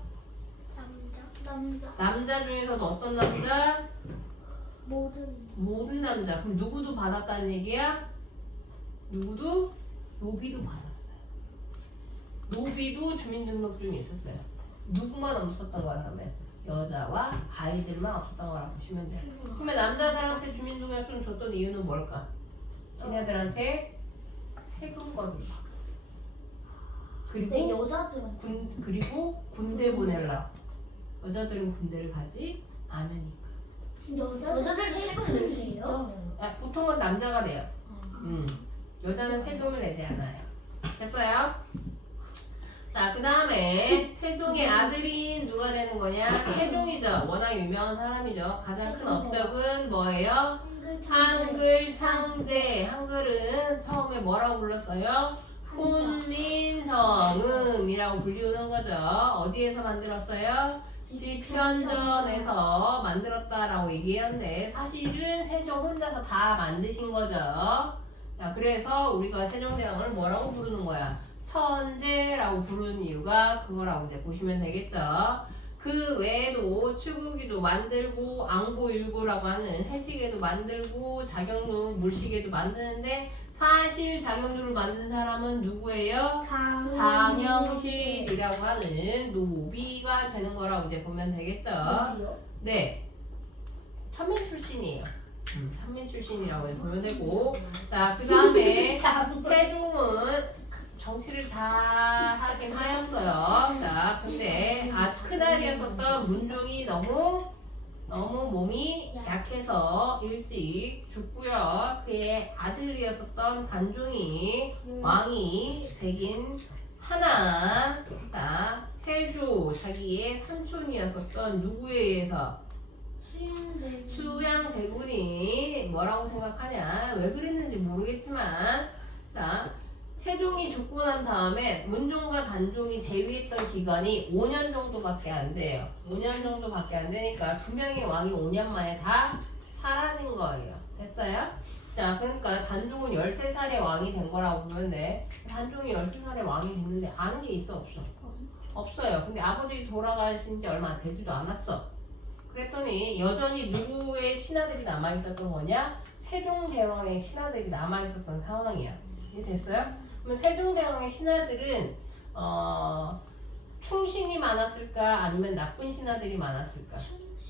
남자 중에서도 어떤 남자? 모든 남자. 그럼 누구도 받았다는 얘기야? 누구도? 노비도 받았어요. 노비도 주민등록증이 있었어요. 누구만 없었던 거야 그러면? 여자와 아이들만 없었던 거라고 보시면 돼요. 그러면 남자들한테 주민등록증 줬던 이유는 뭘까? 걔네들한테 세금 거둘 거. 그리고 여자들은 그리고 군대 보내려고. 여자들은 군대를 가지 않으니까. 여자들도 세금 낼 수 있죠? 보통은 남자가 돼요. 여자는 세금을 내지 않아요. 됐어요? 자, 그 다음에 태종의 아들인 누가 되는 거냐? 태종이죠. 워낙 유명한 사람이죠. 가장 큰 업적은 뭐예요? 한글 창제. 한글은 처음에 뭐라고 불렀어요? 훈민정음이라고 불리우는 거죠. 어디에서 만들었어요? 집현전에서 만들었다라고 얘기하는데 사실은 세종 혼자서 다 만드신 거죠. 자, 그래서 우리가 세종대왕을 뭐라고 부르는 거야? 천재라고 부르는 이유가 그거라고 이제 보시면 되겠죠. 그 외에도 추구기도 만들고 앙보일구라고 하는 해시계도 만들고 자경루 물시계도 만드는데 사실 자경루를 만든 사람은 누구예요? 장영실이라고 하는 노비가 되는 거라고 이제 보면 되겠죠. 네, 천민 출신이에요. 천민 출신이라고 보면 되고, 자, 그 다음에 세종은 정치를 잘 하긴 하였어요. 자, 근데 그날이었었던 문종이 너무 몸이 약해서 일찍 죽고요. 그의 아들이었었던 단종이 왕이 되긴 하나, 자, 세조 자기의 삼촌이었었던 누구에 의해서 수양대군이 뭐라고 생각하냐, 왜 그랬는지 모르겠지만, 자, 세종이 죽고 난 다음에 문종과 단종이 재위했던 기간이 5년 정도밖에 안 돼요. 5년 정도밖에 안 되니까 두 명의 왕이 5년 만에 다 사라진 거예요. 됐어요? 자, 그러니까 단종은 13살에 왕이 된 거라고 보면 돼. 단종이 13살에 왕이 됐는데 아는 게 있어, 없어? 없어요. 근데 아버지 돌아가신 지 얼마 되지도 않았어. 그랬더니 여전히 누구의 신하들이 남아있었던 거냐? 세종대왕의 신하들이 남아있었던 상황이야. 이해됐어요? 그러면 세종대왕의 신하들은 충신이 많았을까? 아니면 나쁜 신하들이 많았을까?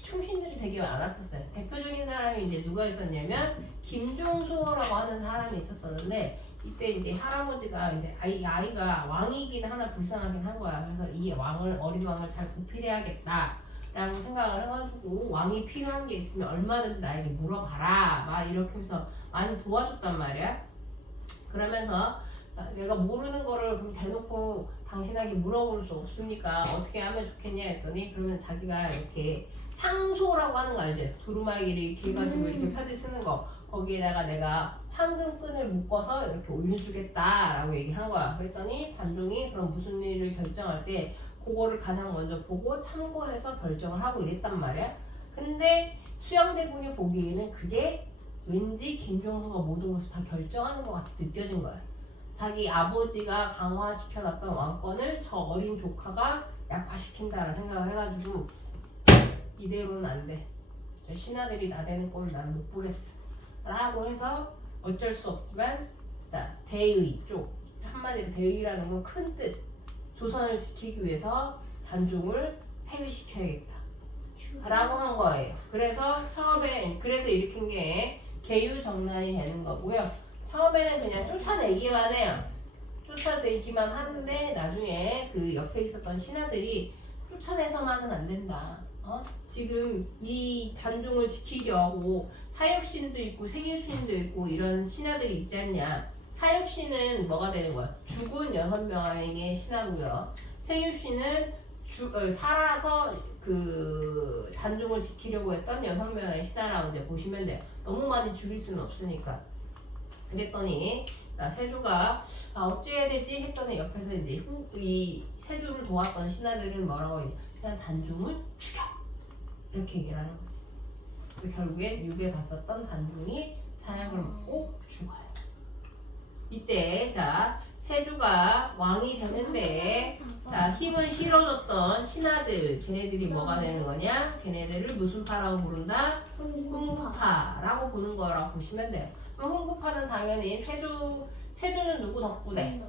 충신들이 되게 많았었어요. 대표적인 사람이 이제 누가 있었냐면 김종소라고 하는 사람이 있었었는데, 이때 이제 할아버지가 이제 아이가 왕이긴 하나 불쌍하긴 한 거야. 그래서 이 어린 왕을 잘 보필해야겠다 라고 생각을 해가지고, 왕이 필요한 게 있으면 얼마든지 나에게 물어봐라 막 이렇게 해서 많이 도와줬단 말이야. 그러면서 내가 모르는 거를 그럼 대놓고 당신에게 물어볼 수 없으니까 어떻게 하면 좋겠냐 했더니, 그러면 자기가 이렇게 상소라고 하는 거 알죠? 두루마기를 이렇게 해가지고 이렇게 편지 쓰는 거, 거기에다가 내가 황금끈을 묶어서 이렇게 올려주겠다 라고 얘기를 한 거야. 그랬더니 단종이 그럼 무슨 일을 결정할 때 그거를 가장 먼저 보고 참고해서 결정을 하고 이랬단 말이야. 근데 수양대군이 보기에는 그게 왠지 김종서가 모든 것을 다 결정하는 것 같이 느껴진 거야. 자기 아버지가 강화시켜놨던 왕권을 저 어린 조카가 약화시킨다라는 생각을 해가지고, 이대로는 안 돼. 저 신하들이 나대는 꼴을 난 못 보겠어 라고 해서 어쩔 수 없지만, 자, 대의 쪽, 한마디로 대의라는 건 큰 뜻, 조선을 지키기 위해서 단종을 폐위시켜야겠다 라고 한 거예요. 그래서 그래서 일으킨 게 계유정난이 되는 거고요. 처음에는 그냥 쫓아내기만 해요. 쫓아내기만 하는데 나중에 그 옆에 있었던 신하들이 쫓아내서만은 안 된다. 지금 이 단종을 지키려고 사육신도 있고 생일신도 있고 이런 신하들이 있지 않냐. 사육신은 뭐가 되는 거야? 죽은 6명의 신하고요. 생일신은 살아서 그 단종을 지키려고 했던 6명의 신하라고 이제 보시면 돼요. 너무 많이 죽일 수는 없으니까. 그랬더니 세조가 어찌해야 되지 했더니 옆에서 이제 이 세조를 도왔던 신하들은 뭐라고 했냐, 그냥 단종을 죽여 이렇게 얘기를 하는 거지. 그 결국엔 유배 갔었던 단종이 사약을 먹고 죽어요. 이때 자 세조가 왕이 되는데, 자 힘을 실어줬던 신하들, 걔네들이 뭐가 되는 거냐? 걔네들을 무슨 파라고 부른다? 훈구파라고 보는 거라고 보시면 돼요. 그럼 훈구파는 당연히 세조는 누구 덕분에?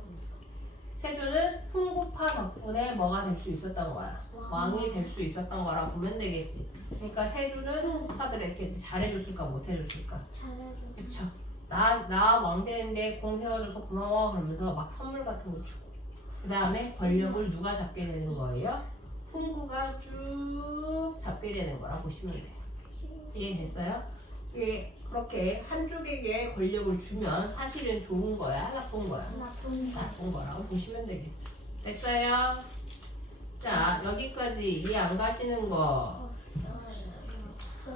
세조는 훈구파 덕분에 뭐가 될 수 있었던 거야? 왕이 될 수 있었던 거라고 보면 되겠지. 그러니까 세조는 훈구파들에게 잘해줬을까 못해줬을까? 잘해줘. 그쵸. 나 왕 되는데 공 세워줘서 고마워 그러면서 막 선물 같은 거 주고, 그 다음에 권력을 누가 잡게 되는 거예요? 훈구가 쭉 잡게 되는 거라 보시면 돼요. 이해됐어요? 이게 그렇게 한쪽에게 권력을 주면 사실은 좋은 거야, 나쁜 거야? 나쁜 거라고 보시면 되겠죠. 됐어요? 자, 여기까지 이해 안 가시는 거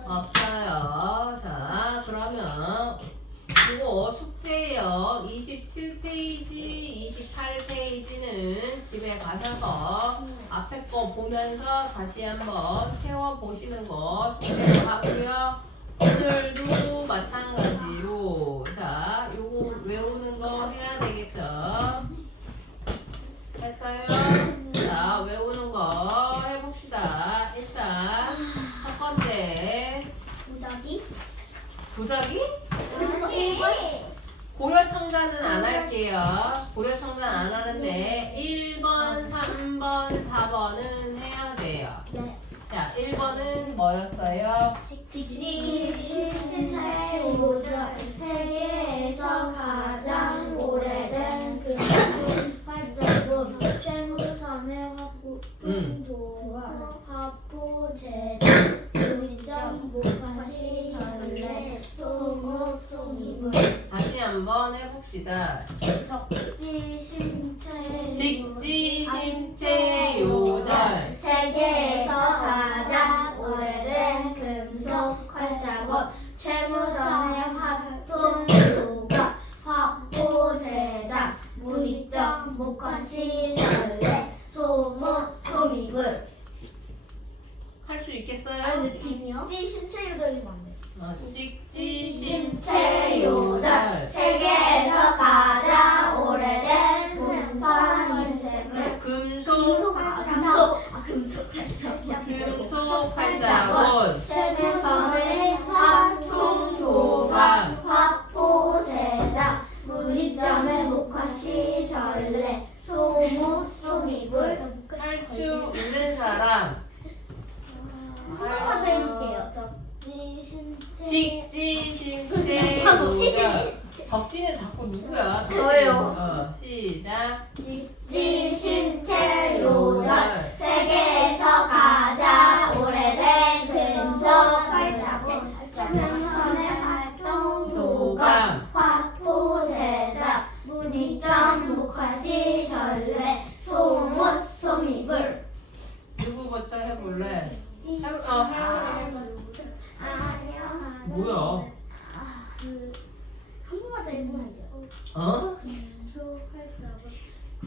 없어요. 자, 그러면 이거 숙제예요. 27페이지, 28페이지는 집에 가셔서 앞에 거 보면서 다시 한번 채워보시는 거 하고요. 오늘도 마찬가지로 자, 요거 외워 외우는 거 해야 되겠죠? 했어요? 자, 외우는 거 해봅시다. 일단 첫 번째 무작위? 도자기? 아니. 고려 청자는 안 할게요. 고려 청자는 안 하는데 1번, 3번, 4번은 해야 돼요. 네. 자, 1번은 뭐였어요? 직지 신체 우절 세계에서 가장 오래된 금속 활자본 최무선의 화풍도가 화포제 문점 목화시 전래 소목 송이물 다시 한번 해봅시다. 직지 신체 요절 세계에서 가장 오래된 금속 활자본 최무선의 화통도가 화포 제작 문익점 목화시 전래 소목 소미불. 할 수 있겠어요? 근데 직지 신체 요절이면 안 돼. 직지 신체 요절 세계에서 가장 오래된 금속 인재물 금속 활자본 최무선의 화통도가 화포 제작 문익점의 목화시 전래 소목 소미불. 할 수 있는 사람. 한번만 더 해볼게요. 직지 신체 요절. 적지는 자꾸 누구야? 저예요. 시작. 직지 신체 요절 세계에서 가장 오래된 금속 활자본 최무선의 활동도가 화포 제작 문익점 목화시 전래 소못 소미불. 누구부터 해볼래? 하영이 해봐. 뭐야? 한 번만 더 해보면 어? 금속 활자본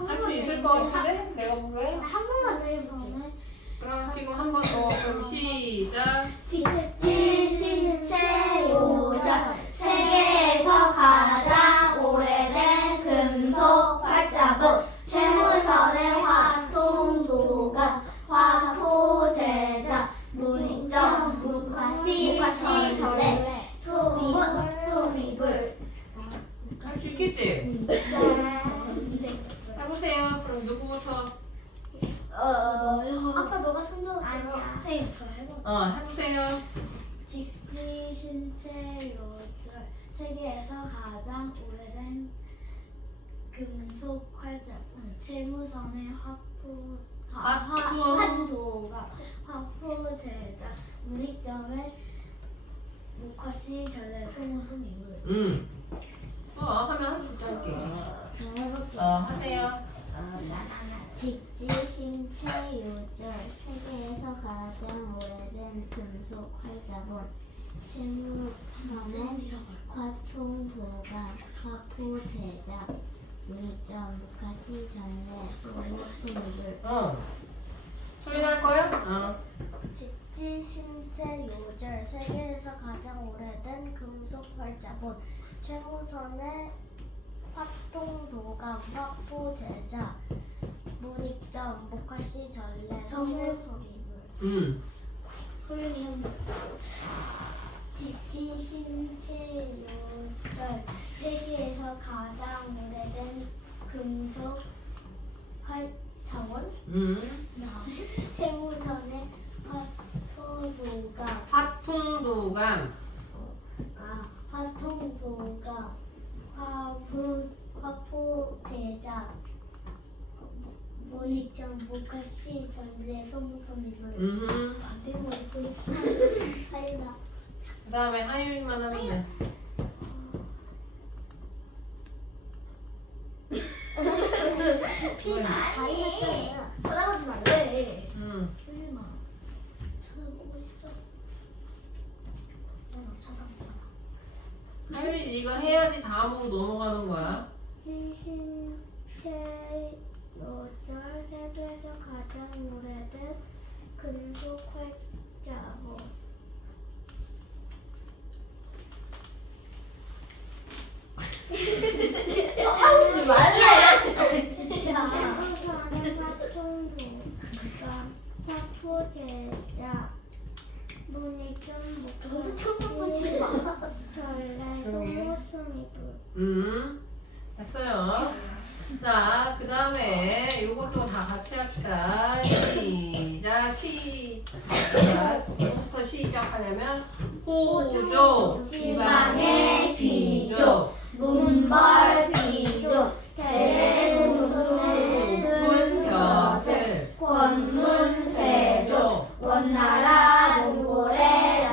할 수 있을 것 같은데? 내가 보기에? 한 번만 더 해보면 그럼 지금 한 번 더. 그럼 시작. 직지 신체 요절 세계에서 가장 오래된 금속 활자본 최무선의 화통도가 화포 제작 문익점 목화시 전래 소미불. 할 수 있겠지? 해보세요. 그럼 누구부터? 아까 너가 손들었잖아. 네, 저 해봐. 해보세요. 직지 신체 요절 세계에서 가장 오래된 금속 활자본 최무선의 화통도가 화포 제작 문익점의 목화시 전래 소미불. 하면 할 수 있다니까. 하세요. 직지 신체 요절 세계에서 가장 오래된 금속 활자본 최무선의 화통도가 화포 제작 문익점 목화시 전래 소미불. 소리 날 거야? 직지 신체 요절 세계에서 가장 오래된 금속 활자본 최무선의 화통도가 화포 제작 문익점 목화시 전래 소미불. 소윤이 형. 직지 신체 요절 세계에서 가장 오래된 금속 활자본 최무선의 화통도가 화통도가 화포 제작 문익점 목화시 전래 소미불. 반대로 읽고 있어. 하윤아. 그 다음에 하윤이만 하면 돼. 피가 자기 났잖아. 쳐다보지 말래. 하윤아. 쳐다보고 있어. 너 쳐다봐. 하윤이 이거 해야지 다음으로 넘어가는 거야. 신체 요절 세계에서 가장 오래된 금속 활자본 알았어요. 자, 그 다음에 요것도 다 같이 합시다. 시작. 지금부터 시작하려면 호족, 지방의 귀족, 문벌 귀족 대대손손 높은 벼슬, 권문세족 원나라 몽골의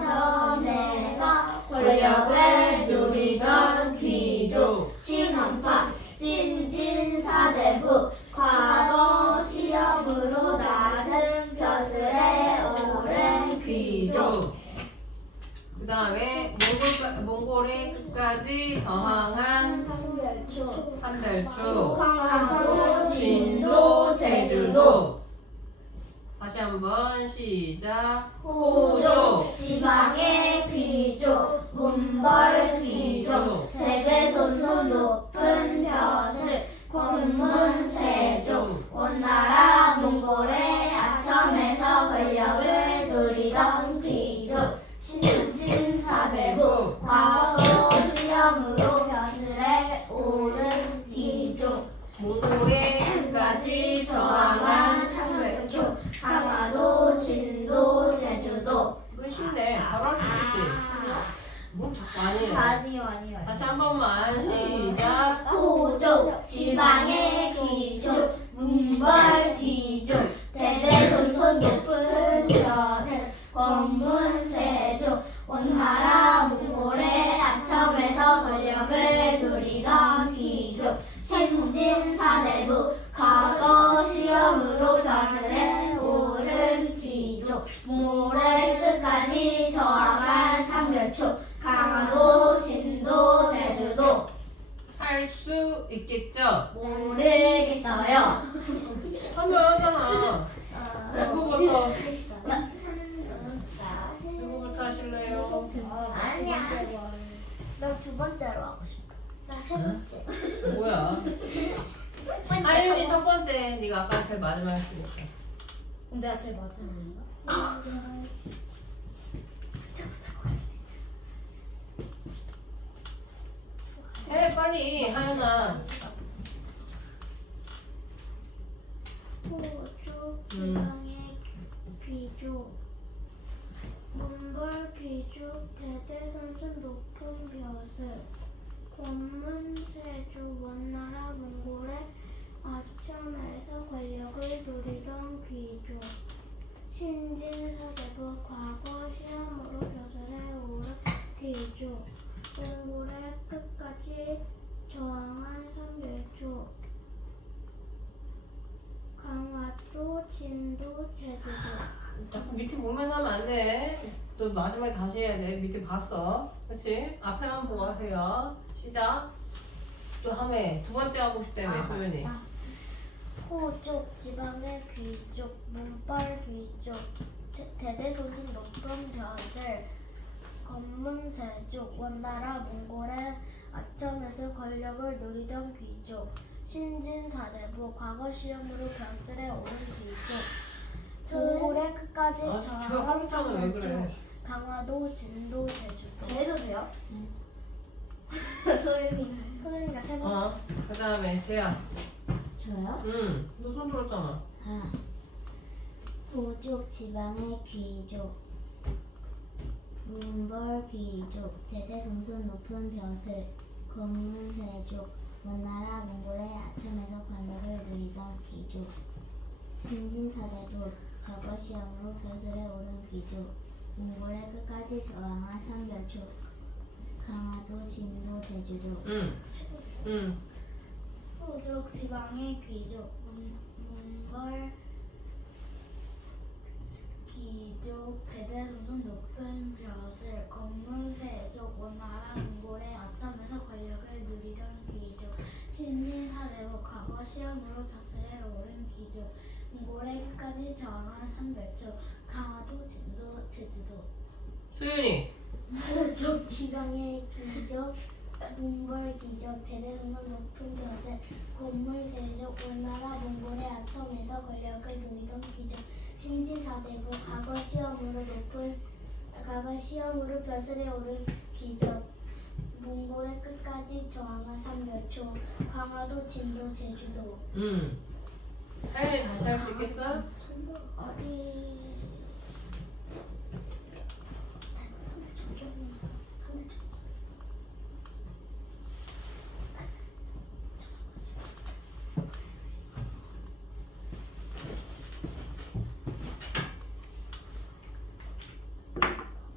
전에서 권력을 누리던 귀족 신원파 신진사대부 과거 시험으로 낮은 벼슬에 오른 귀족 그 다음에 몽골의 끝까지 저항한 삼별초 삼별초, 강화도 진도 제주도 다시 한번 시작. 호족 지방의 귀족 문벌 귀족 대대손손 높은 벼슬 권문세족 원나라 몽골의 아첨에서 권력을 누리던 귀족 신진사대부 과거 수령으로 벼슬에 오른 귀족 몽골의 끝까지 저항한 삼별초 강화도 진도 제주도 이건 쉽네. 바로 할 수 있지. 뭐 자꾸 아니에요. 아니요 다시 한 번만 시작. 호족 지방의 귀족 문벌 귀족 대대손손 높은 벼슬 권문세족 원나라 몽골의 아첨에서 권력을 누리던 귀족 신진사대부 과거 시험으로 벼슬에 오른 귀족 몽골의 끝까지 저항한 삼별초 강화도 진도 제주도 할 수 있겠죠? 모르겠어요. 설명하잖아. 누구부터 하실래요? 아니야. 나 두 번째로 하고 싶어. 나 세 번째. 뭐야? 하윤이 첫 번째. 네가 아까 제일 마지막에 했으니까. 내가 제일 마지막인가? 해 빨리 하윤아. 호족 지방의 귀족 문벌 귀족 대대손손 높은 벼슬 권문세족 원나라 몽골의 아첨에서 권력을 누리던 귀족 신진사대부 과거 시험으로 벼슬에 오른 귀족 몽골의 끝까지 저항한 삼별초 강화도 진도 제주도 자꾸 밑에 보면서 하면 안 돼. 너 마지막에 다시 해야 돼. 밑에 봤어. 그렇지? 앞에만 보고 하세요. 시작. 또 하면 두 번째 하고 싶다며 소연이. 호족 지방의 귀족 문벌 귀족 대대손손 높은 벼슬 권문세족 원나라 몽골의 아첨에서 권력을 누리던 귀족 신진사대부 과거 시험으로 벼슬에 오른 귀족 몽골의 끝까지 저 저항한 하루 종일 왜 그래? 강화도 진도 제주도 해도 돼요? 소윤이가 세 번. 그 다음에 재야. 저요? 응. 너 손 들었잖아. 호족 지방의 귀족 문벌 귀족 대대손손 높은 벼슬 권문세족 원나라 몽골의 아첨에서 권력을 누리던 귀족 신진사대부 과거 시험으로 벼슬에 오른 귀족 몽골의 끝까지 저항한 삼별초 강화도 진도 제주도 응. 호족 지방의 귀족 문벌 귀족 대대손손 높은 벼슬 권문세족 원나라 몽골의 아첨에서 권력을 누리던 귀족 신진사대부 과거 시험으로 벼슬에 오른 귀족 몽골의 끝까지 저항한 삼별초 강화도 진도 제주도 소연이. 호족 지방의 귀족 문벌 귀족 대대손손 높은 벼슬 권문세족 원나라 몽골의 아첨에서 권력을 누리던 귀족 신진사대부 과거 시험으로 벼슬에 오른 귀족 몽골의 끝까지 저항한 300초. 강화도, 진도, 제주도. 사연이 다시 할 수 있겠어? 어디?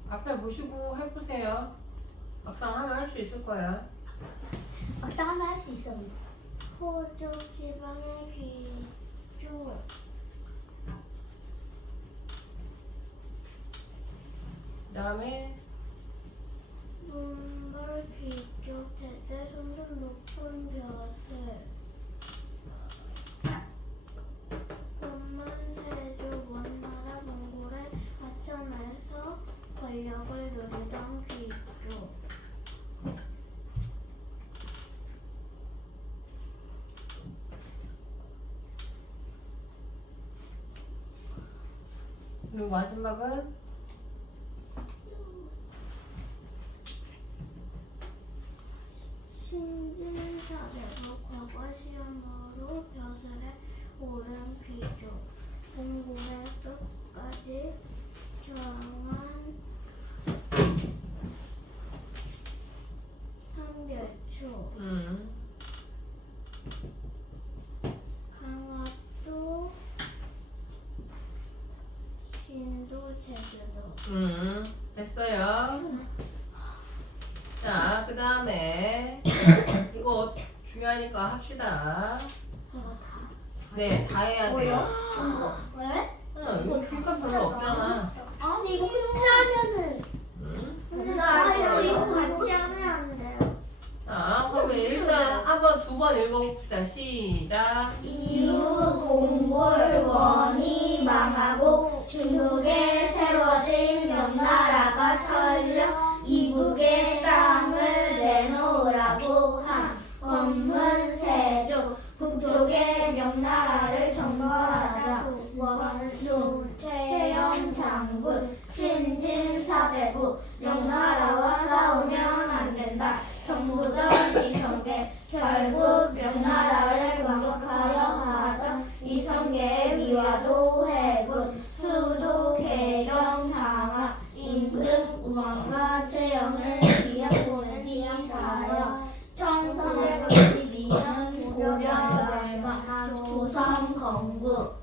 앞에 보시고 해보세요. 막상 하면 할 수 있을 거야. 막상 하면 할 수 있어. 호주 지방의 귀중. 그 다음에 몽골 귀족 대대 손좀 높은 벼슬. 권문세조 원나라 몽골의 하천에서 권력을 누리던 귀족. 그리고 마지막은 신진사대로 과거 시험으로 벼슬에 오른 귀족. 몽골의 끝까지 저항한 300초. 강화도, 진도, 제주도. 됐어요. 자, 그 다음에 이거 중요하니까 합시다. 네, 다 해야 돼요. 왜? 응, 이거 교과 별로 없잖아. 아니 이거 혼자 하면은 이거 같이 하면 안 돼요. 자, 그러면 일단 한번 두 번 읽어봅시다. 시작. 이후 몽골 원이 망하고 중국에 세워진 명나라가 철령 이북의 땅을 내놓으라고 한 권문세조 북쪽의 명나라를 정벌하자 원종 최영 장군 신진사대부 명나라와 싸우면 안 된다. 정부전 이성계 결국 명나라를 공격하려 하던 이성계의 위화도 해군 수도 개경 장하 임금 우왕과 최영을 기약 보낸 이사여 1352년 고려 멸망 조선 건국.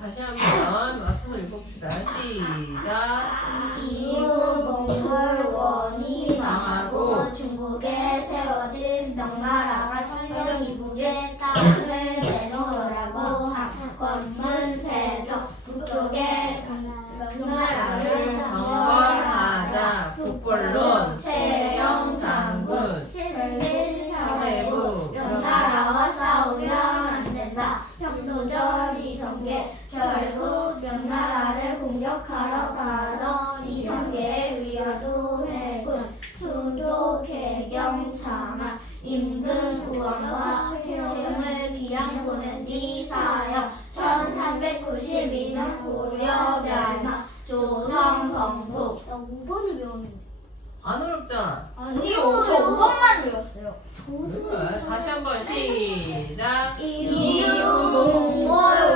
다시 한번 맞춰서 읽어봅시다. 시작. 이후 몽골 원이 망하고 중국에 세워진 명나라가 철령 이북의 땅을 내놓으라고 한 권문세조 북쪽에 명나라를 정벌하자. 북벌론 최영 장군 신진사대부 명나라와 싸우면 안 된다. 평도전 이성계 결국 명나라를 공격하러 가던 이성계의 위화도 해군 수도 개경 장하 임금 우왕과 최영을 귀양 보낸 뒤 사형 1392년 고려 멸망 조선 건국. 나 5번을 외웠는데. 안 어렵잖아. 아니요, 저 5번만 외웠어요. 그래. 다시 한번 시작. 이후 몽골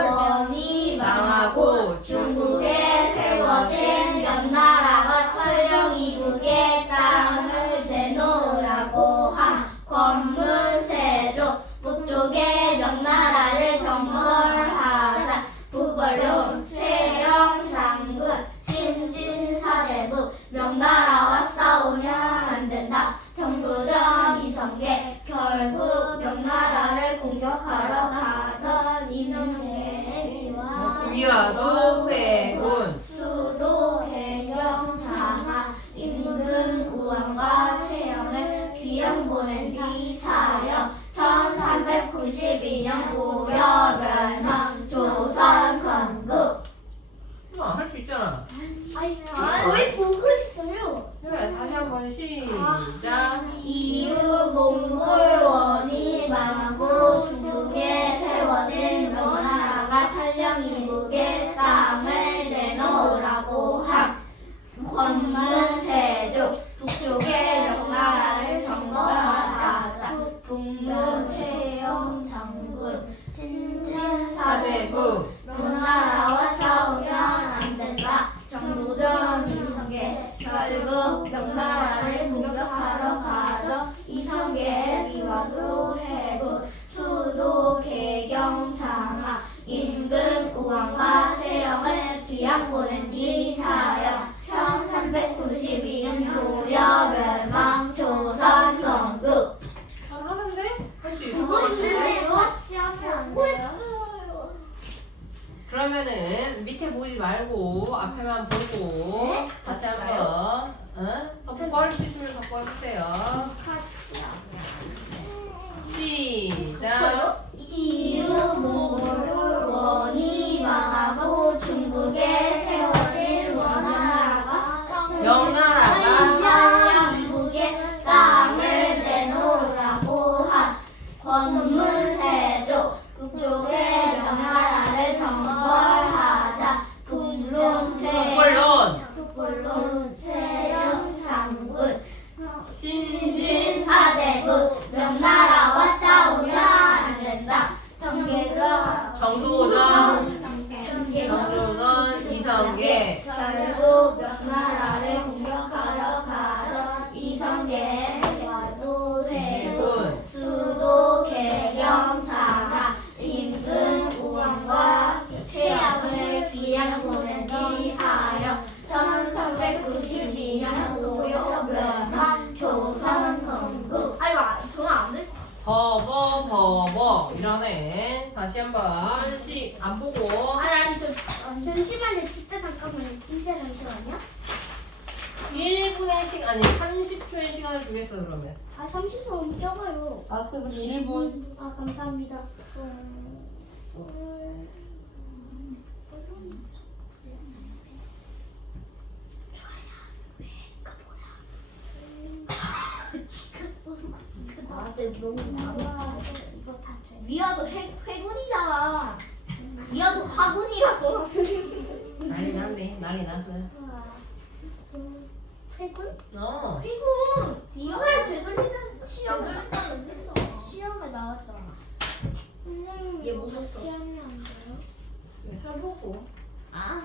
원이 망하고 중국에 세워진 명나라가 철령 이북의 땅을 내놓으라고 한 권문세조 북쪽의 명나라를 정벌하자 북벌론 최영 장군 신진사대부 명나라와 싸우면 안 된다. 정부전 이성계 결국 명나라를 공격하러 가던 이성계의 위화도 해군 수도 개경 장하 임금 우왕과 최영을 귀양 보낸 뒤 사형 1392년 고려 멸망 조선 건국. 할 수 있잖아. 아니 거의 보고 있어요. 그래. 다시 한번 시작. 이후 몽골 원이 망하고 중국에 세워진 명나라가 철령 이북의 땅을 내놓으라고 한 권문세조 북쪽의 명나라 세부 명나라와 싸우면 안 된다. 정도전 이성계 결국 명나라를 공격하러 가던 이성계 위와도 해군 수도 개경 장하 임금 우왕과 세영을 귀양 보낸 뒤 사형 1392년 조여 멸망 조선 건국. 잘하는데? 할 수 있을 것 그거 같은데? 있는데요? 시험이 안 돼요? 그러면은 밑에 보지 말고 앞에만 보고 네? 다시 한번 덮고 할 수 있으면 덮고 해주세요. 시작. 이유 몽골 원이 망하고 중국에 세워진 원나라가 명나라가 이북에 땅을 내놓으라고 한 권문세조 북쪽에 명나라를 정벌하자 북론론 최영 장군 신진 사대부 명나라와 싸우면 안 된다. 정계가 정도전 이성계 결국 명나라를 공격하러 가던 이성계와도 해군 수도 개경 장하 임금 우왕과 최양을 귀양 보낸 뒤 사형 1392년 고려 멸망 조선 건국. 아이고 저는 안 될. 버버 이러네. 다시 한번 안 보고 아니 잠시만요. 진짜 잠깐만요. 진짜 잠시만요. 1분의 시간 아니 30초의 시간을 주겠어 그러면. 아 30분 너무 적어요. 알았어 그럼 1분. 아 감사합니다. 미아도 회군이잖아. 미아도 화군이라서. 난리 났네. 난리 났어. 회군? 회군. 이걸 되돌리는 시험을 시험에 나왔잖아. 선생님 얘 못 썼어. 시험이 안 돼요? 해보고. 아하.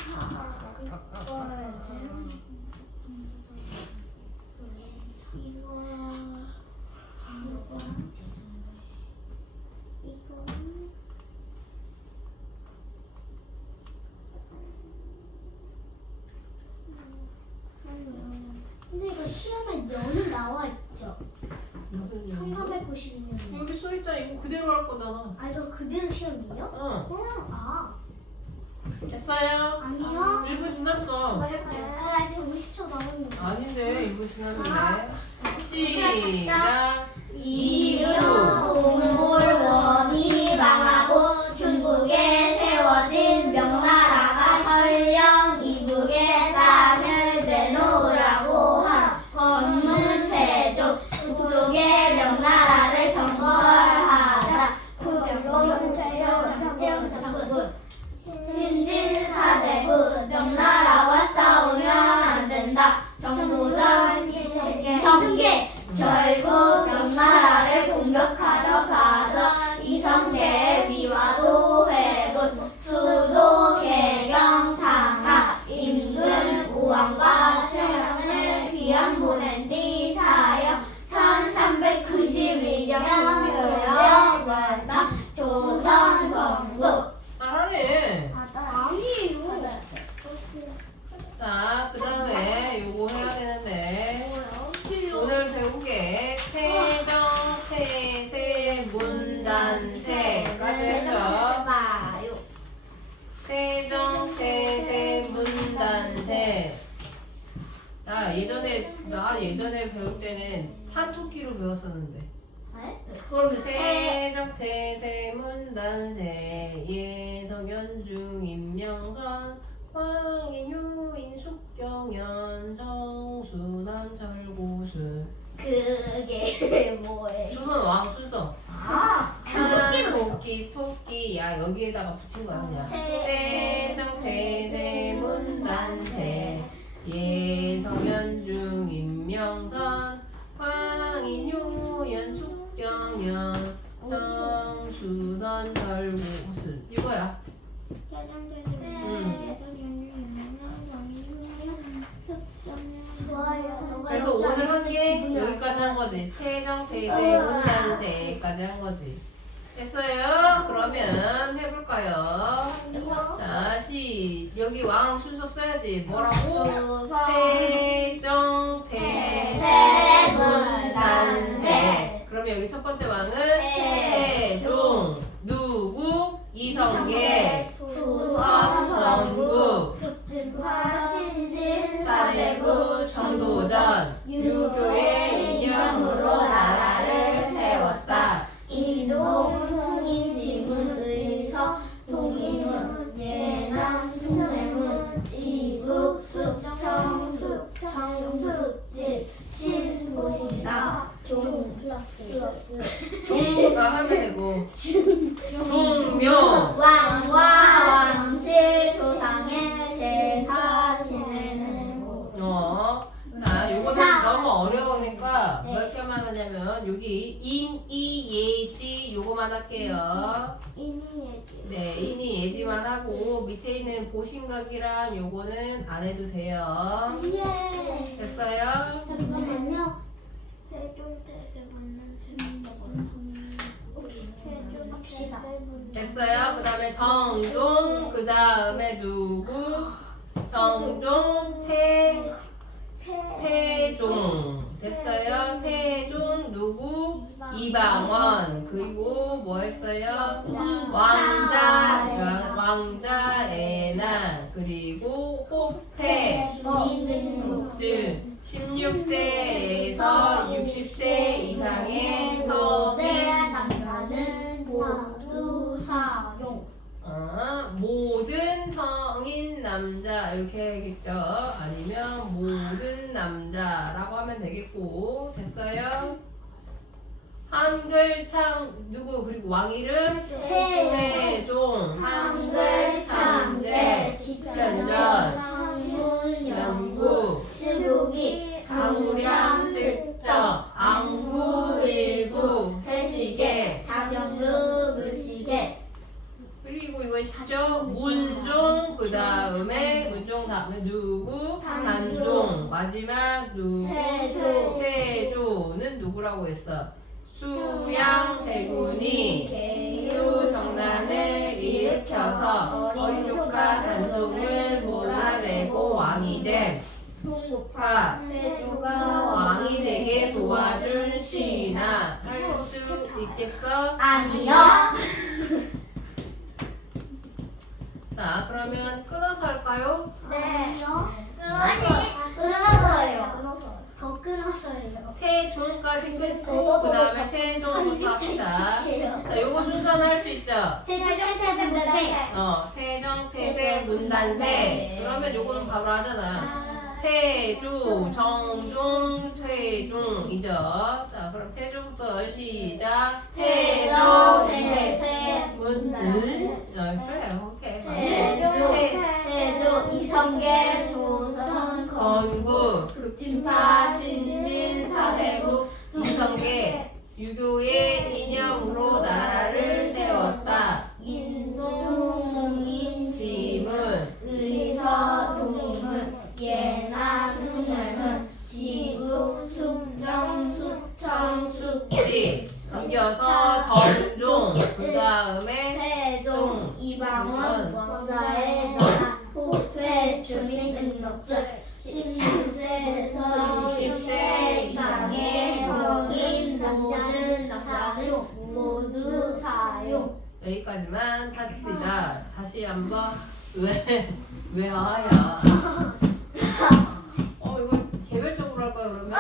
근데 이거 시험에 연은 나와 있죠? 1392년. 여기 써있잖아. 이거 그대로 할 거잖아. 아 이거 그대로 시험이에요? 응. 아 됐어요? 아니요. 1분 지났어. 아직 50초 남았는데. 아닌데 1분 지났는데. 시작. 이유 몽골 원이 망하고 중국에 세워진 명나라가 설령 이북에 땅을 내놓으라고 한 권문세조 북쪽에 명나라를 정벌하자 국병론 최영 장군 신진사대부 명나라와 싸우면 안 된다. 정도전 이성계 결국 명나라를 공격하러 가던 이성계 위와도 해군 수도 개경 장하 임금 우왕과 최양을 귀양 보낸 뒤 사형 1392년 고려 멸망 조선 건국. 잘하네. 아니에요. 자, 그 다음에 요거 해야 되는데 오늘 배운 게 태정, 태세, 문단세까지 했죠. 봐요. 태정, 태세, 문단세. 나 예전에 배울 때는 사토끼로 배웠었는데. 그러면 태정, 태세, 문단세, 예성, 연중, 임명선, 황인, 효인, 숙경연, 정수난, 절고수. 그게 뭐예요? 조선 왕 순서. 토끼, 토끼. 야, 여기에다가 붙인 거야, 그냥. 태정, 태세, 문단세, 예성, 연중, 임명선, 황인, 효연, 숙경연, 정수난, 절고수. 이거야. 태세, 문단세까지 한 거지. 됐어요? 그러면 해볼까요? 자, 여기 왕 순서 써야지. 뭐라고? 태정, 태세, 문단세. 그러면 여기 첫 번째 왕은 태종, 누구? 이성계, 투선, 건국, 사대부, 정도전, 유교의 이념으로 나라를 세웠다. 인동, 흥인, 지문, 의서, 동인문, 예남, 숭례문, 지국, 숙청, 숙집, 신보시다, 종 종가 하면 되고 종묘 왕과 왕실 조상의 제사 지내는 곳. 자, 요거는 너무 어려우니까 몇 개만 하냐면 여기 인, 이, 예지 요거만 할게요. 네, 인이 예지만 하고 밑에 있는 보신각이랑 요거는 안 해도 돼요. 예. 됐어요? 잠깐만요. 합시다. 됐어요? 그 다음에 정종, 그 다음에 누구? 정종, 태종. 됐어요? 태종, 누구? 이방원. 그리고 뭐 했어요? 왕자, 애난. 그리고 호패. 즉 16세에서 60세 이상의 성인 남자는 모두 사용. 모든 성인 남자 이렇게 해야겠죠. 아니면 모든 남자라고 하면 되겠고. 됐어요? 한글창 누구? 그리고 왕 이름? 세종. 한글 창제 집현전 연구 시국이 강우량 측정 안구일부 해시계 다경루 물시계 그리고 이거 시죠? 문종 그 다음에 문종 다음에 누구? 단종 마지막 세조는 누구라고 했어? 수양 대군이 두 정난을 일으켜서 어린 조카 단종을 몰아내고 왕이 됨. 송국파 세조가 왕이 되게 도와준 시나 할 수 있겠어? 아니요. 자, 그러면 끊어서 할까요? 네. 아니, 끊어서요. 더 끊어서요. 태종까지 끊고 그 다음에 세종부터 합시다. 자, 요거 순서는 할 수 있죠? 태정, 태세, 문단세. 그러면 요거는 바로 하잖아. 태조, 정종, 태종이죠. 자, 그럼 태조부터 시작. 태조, 태세, 문단세. 그래, 오케이. 태조 이성계 조선 건국, 급진파, 신진, 사대국, 이성계, 유교의 이념으로 나라를 세웠다. 인동 지문, 의서 동문 예남 숭례문 지국 숙정 숙청 숙지. 넘겨서 전종, 그 다음에 태종 이방원 왕자의 나라 호패 주민등록증 16세에서 60세 이상의 성인 모든 남자는 모두 사용. 여기까지만 하십니다. 다시 한번 왜 하야? 이거 개별적으로 할 거야 그러면?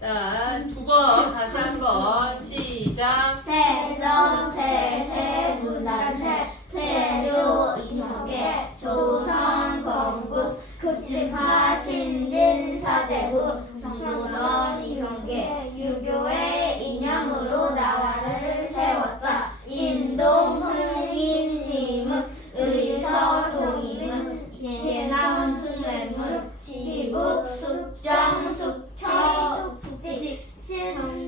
자, 두 번 다시 한번 시작. 태정 태세 문단세 태조 이성계 조선 건국 급진파 신진 사대부 정도전 이성계 유교의 이념으로 나라를 세웠다. 인동 흥인 지문 의서 동이문 예남 숭례문 지국 숙정 숙청 숙지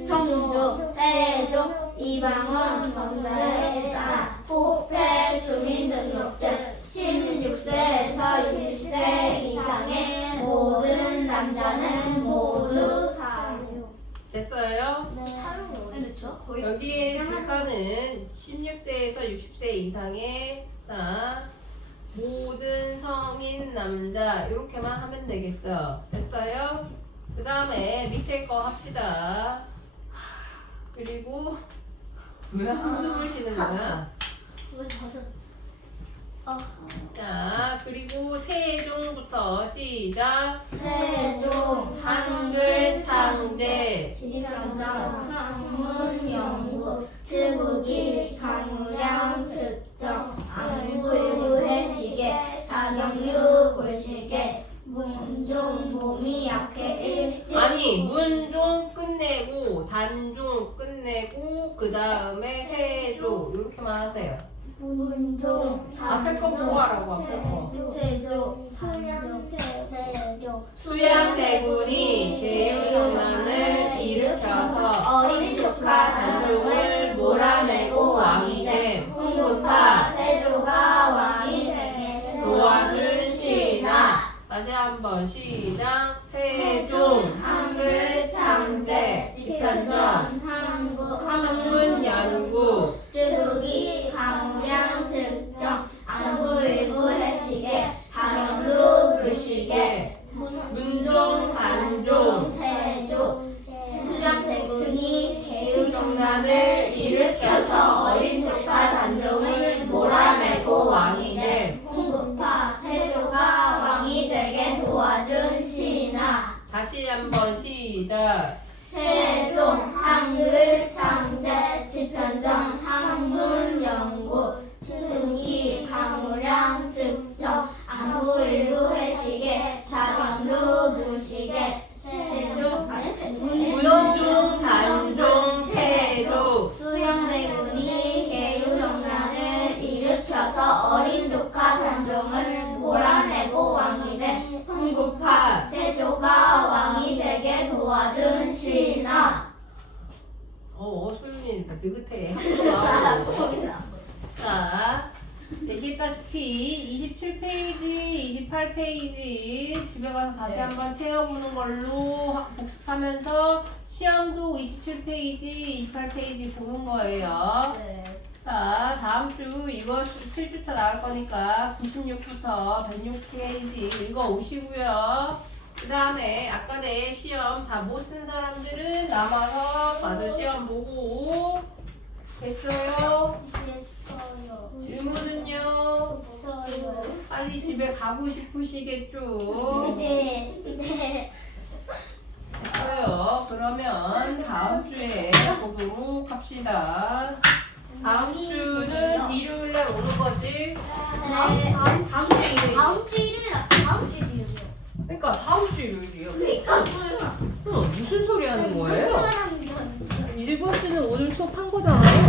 정조 태종 이방원 왕자의 딸 호패 주민등록증 16세에서 60세 이상의 모든 남자는 모두 사용. 됐어요? 네. 사용이 어딨어? 거의 여기에 불가는 16세에서 60세 이상의 자, 모든 성인 남자 이렇게만 하면 되겠죠? 됐어요? 그 다음에 밑에 거 합시다. 그리고 왜 한숨을 쉬는 거야? 그거 저서 자, 그리고 세종부터 시작. 세종 한글 창제. 지병장 학문 연구 스국이 강우량 측정 안구일구 해시계 자경류 볼시계 문종 몸이 약해 일찍 아니 문종 끝내고 단종 끝내고 그 다음에 세종 이렇게만 하세요. 문종 앞에 거 보고 하라고 앞에 거. 세종 수양대세조 수양대군이 계유전환을 일으켜서 어린 조카 단종을 몰아내고 왕이 된 홍구파 세조가 왕이 되게 도와준 신하. 다시 한번 시작. 세종 한글 창제 집현전 한문 연구 스국이 강우량 측정 안구일구 해시계 가경루 불시계 문종 단종 세조 수양대군이 계유정난을 일으켜서 어린 조카 단종을 몰아내고 왕이 된 홍구파 세조가 왕이 되게 도와준 신하 다시 한번 시작. 세종 한글 창제 집현전 학문 연구 스국이 강우량 측정 안구일구 해시계 자경루 불시계 세종 문종 단종 세조 수양대군이 계유정난을 일으켜서 어린 조카 단종을 몰아내고 왕이 된 홍구파 세조가 왕이 되게 도와준 신하. 소윤이 느긋해. 자, 얘기했다시피 27페이지, 28페이지 집에 가서 다시 한번 채워보는 걸로 복습하면서 시험도 27페이지, 28페이지 보는 거예요. 자, 다음 주 이거 7주차 나올 거니까 96부터 106페이지 읽어 오시고요. 그 다음에 아까 내 시험 다 못 쓴 사람들은 남아서 마저 시험 보고. 됐어요? 됐어요. 질문은요? 없어요. 빨리 집에 가고 싶으시겠죠? 네. 됐어요. 그러면 다음 주에 보도록 합시다. 다음 주는 일요일날 오는 거지? 다음 주 일요일. 다음 주 일요일이요. 그러니까 다음 주 일요일이요. 그러니까 무슨 소리 하는 거예요? 사람 전. 일본 씨는 오늘 수업한 거잖아요.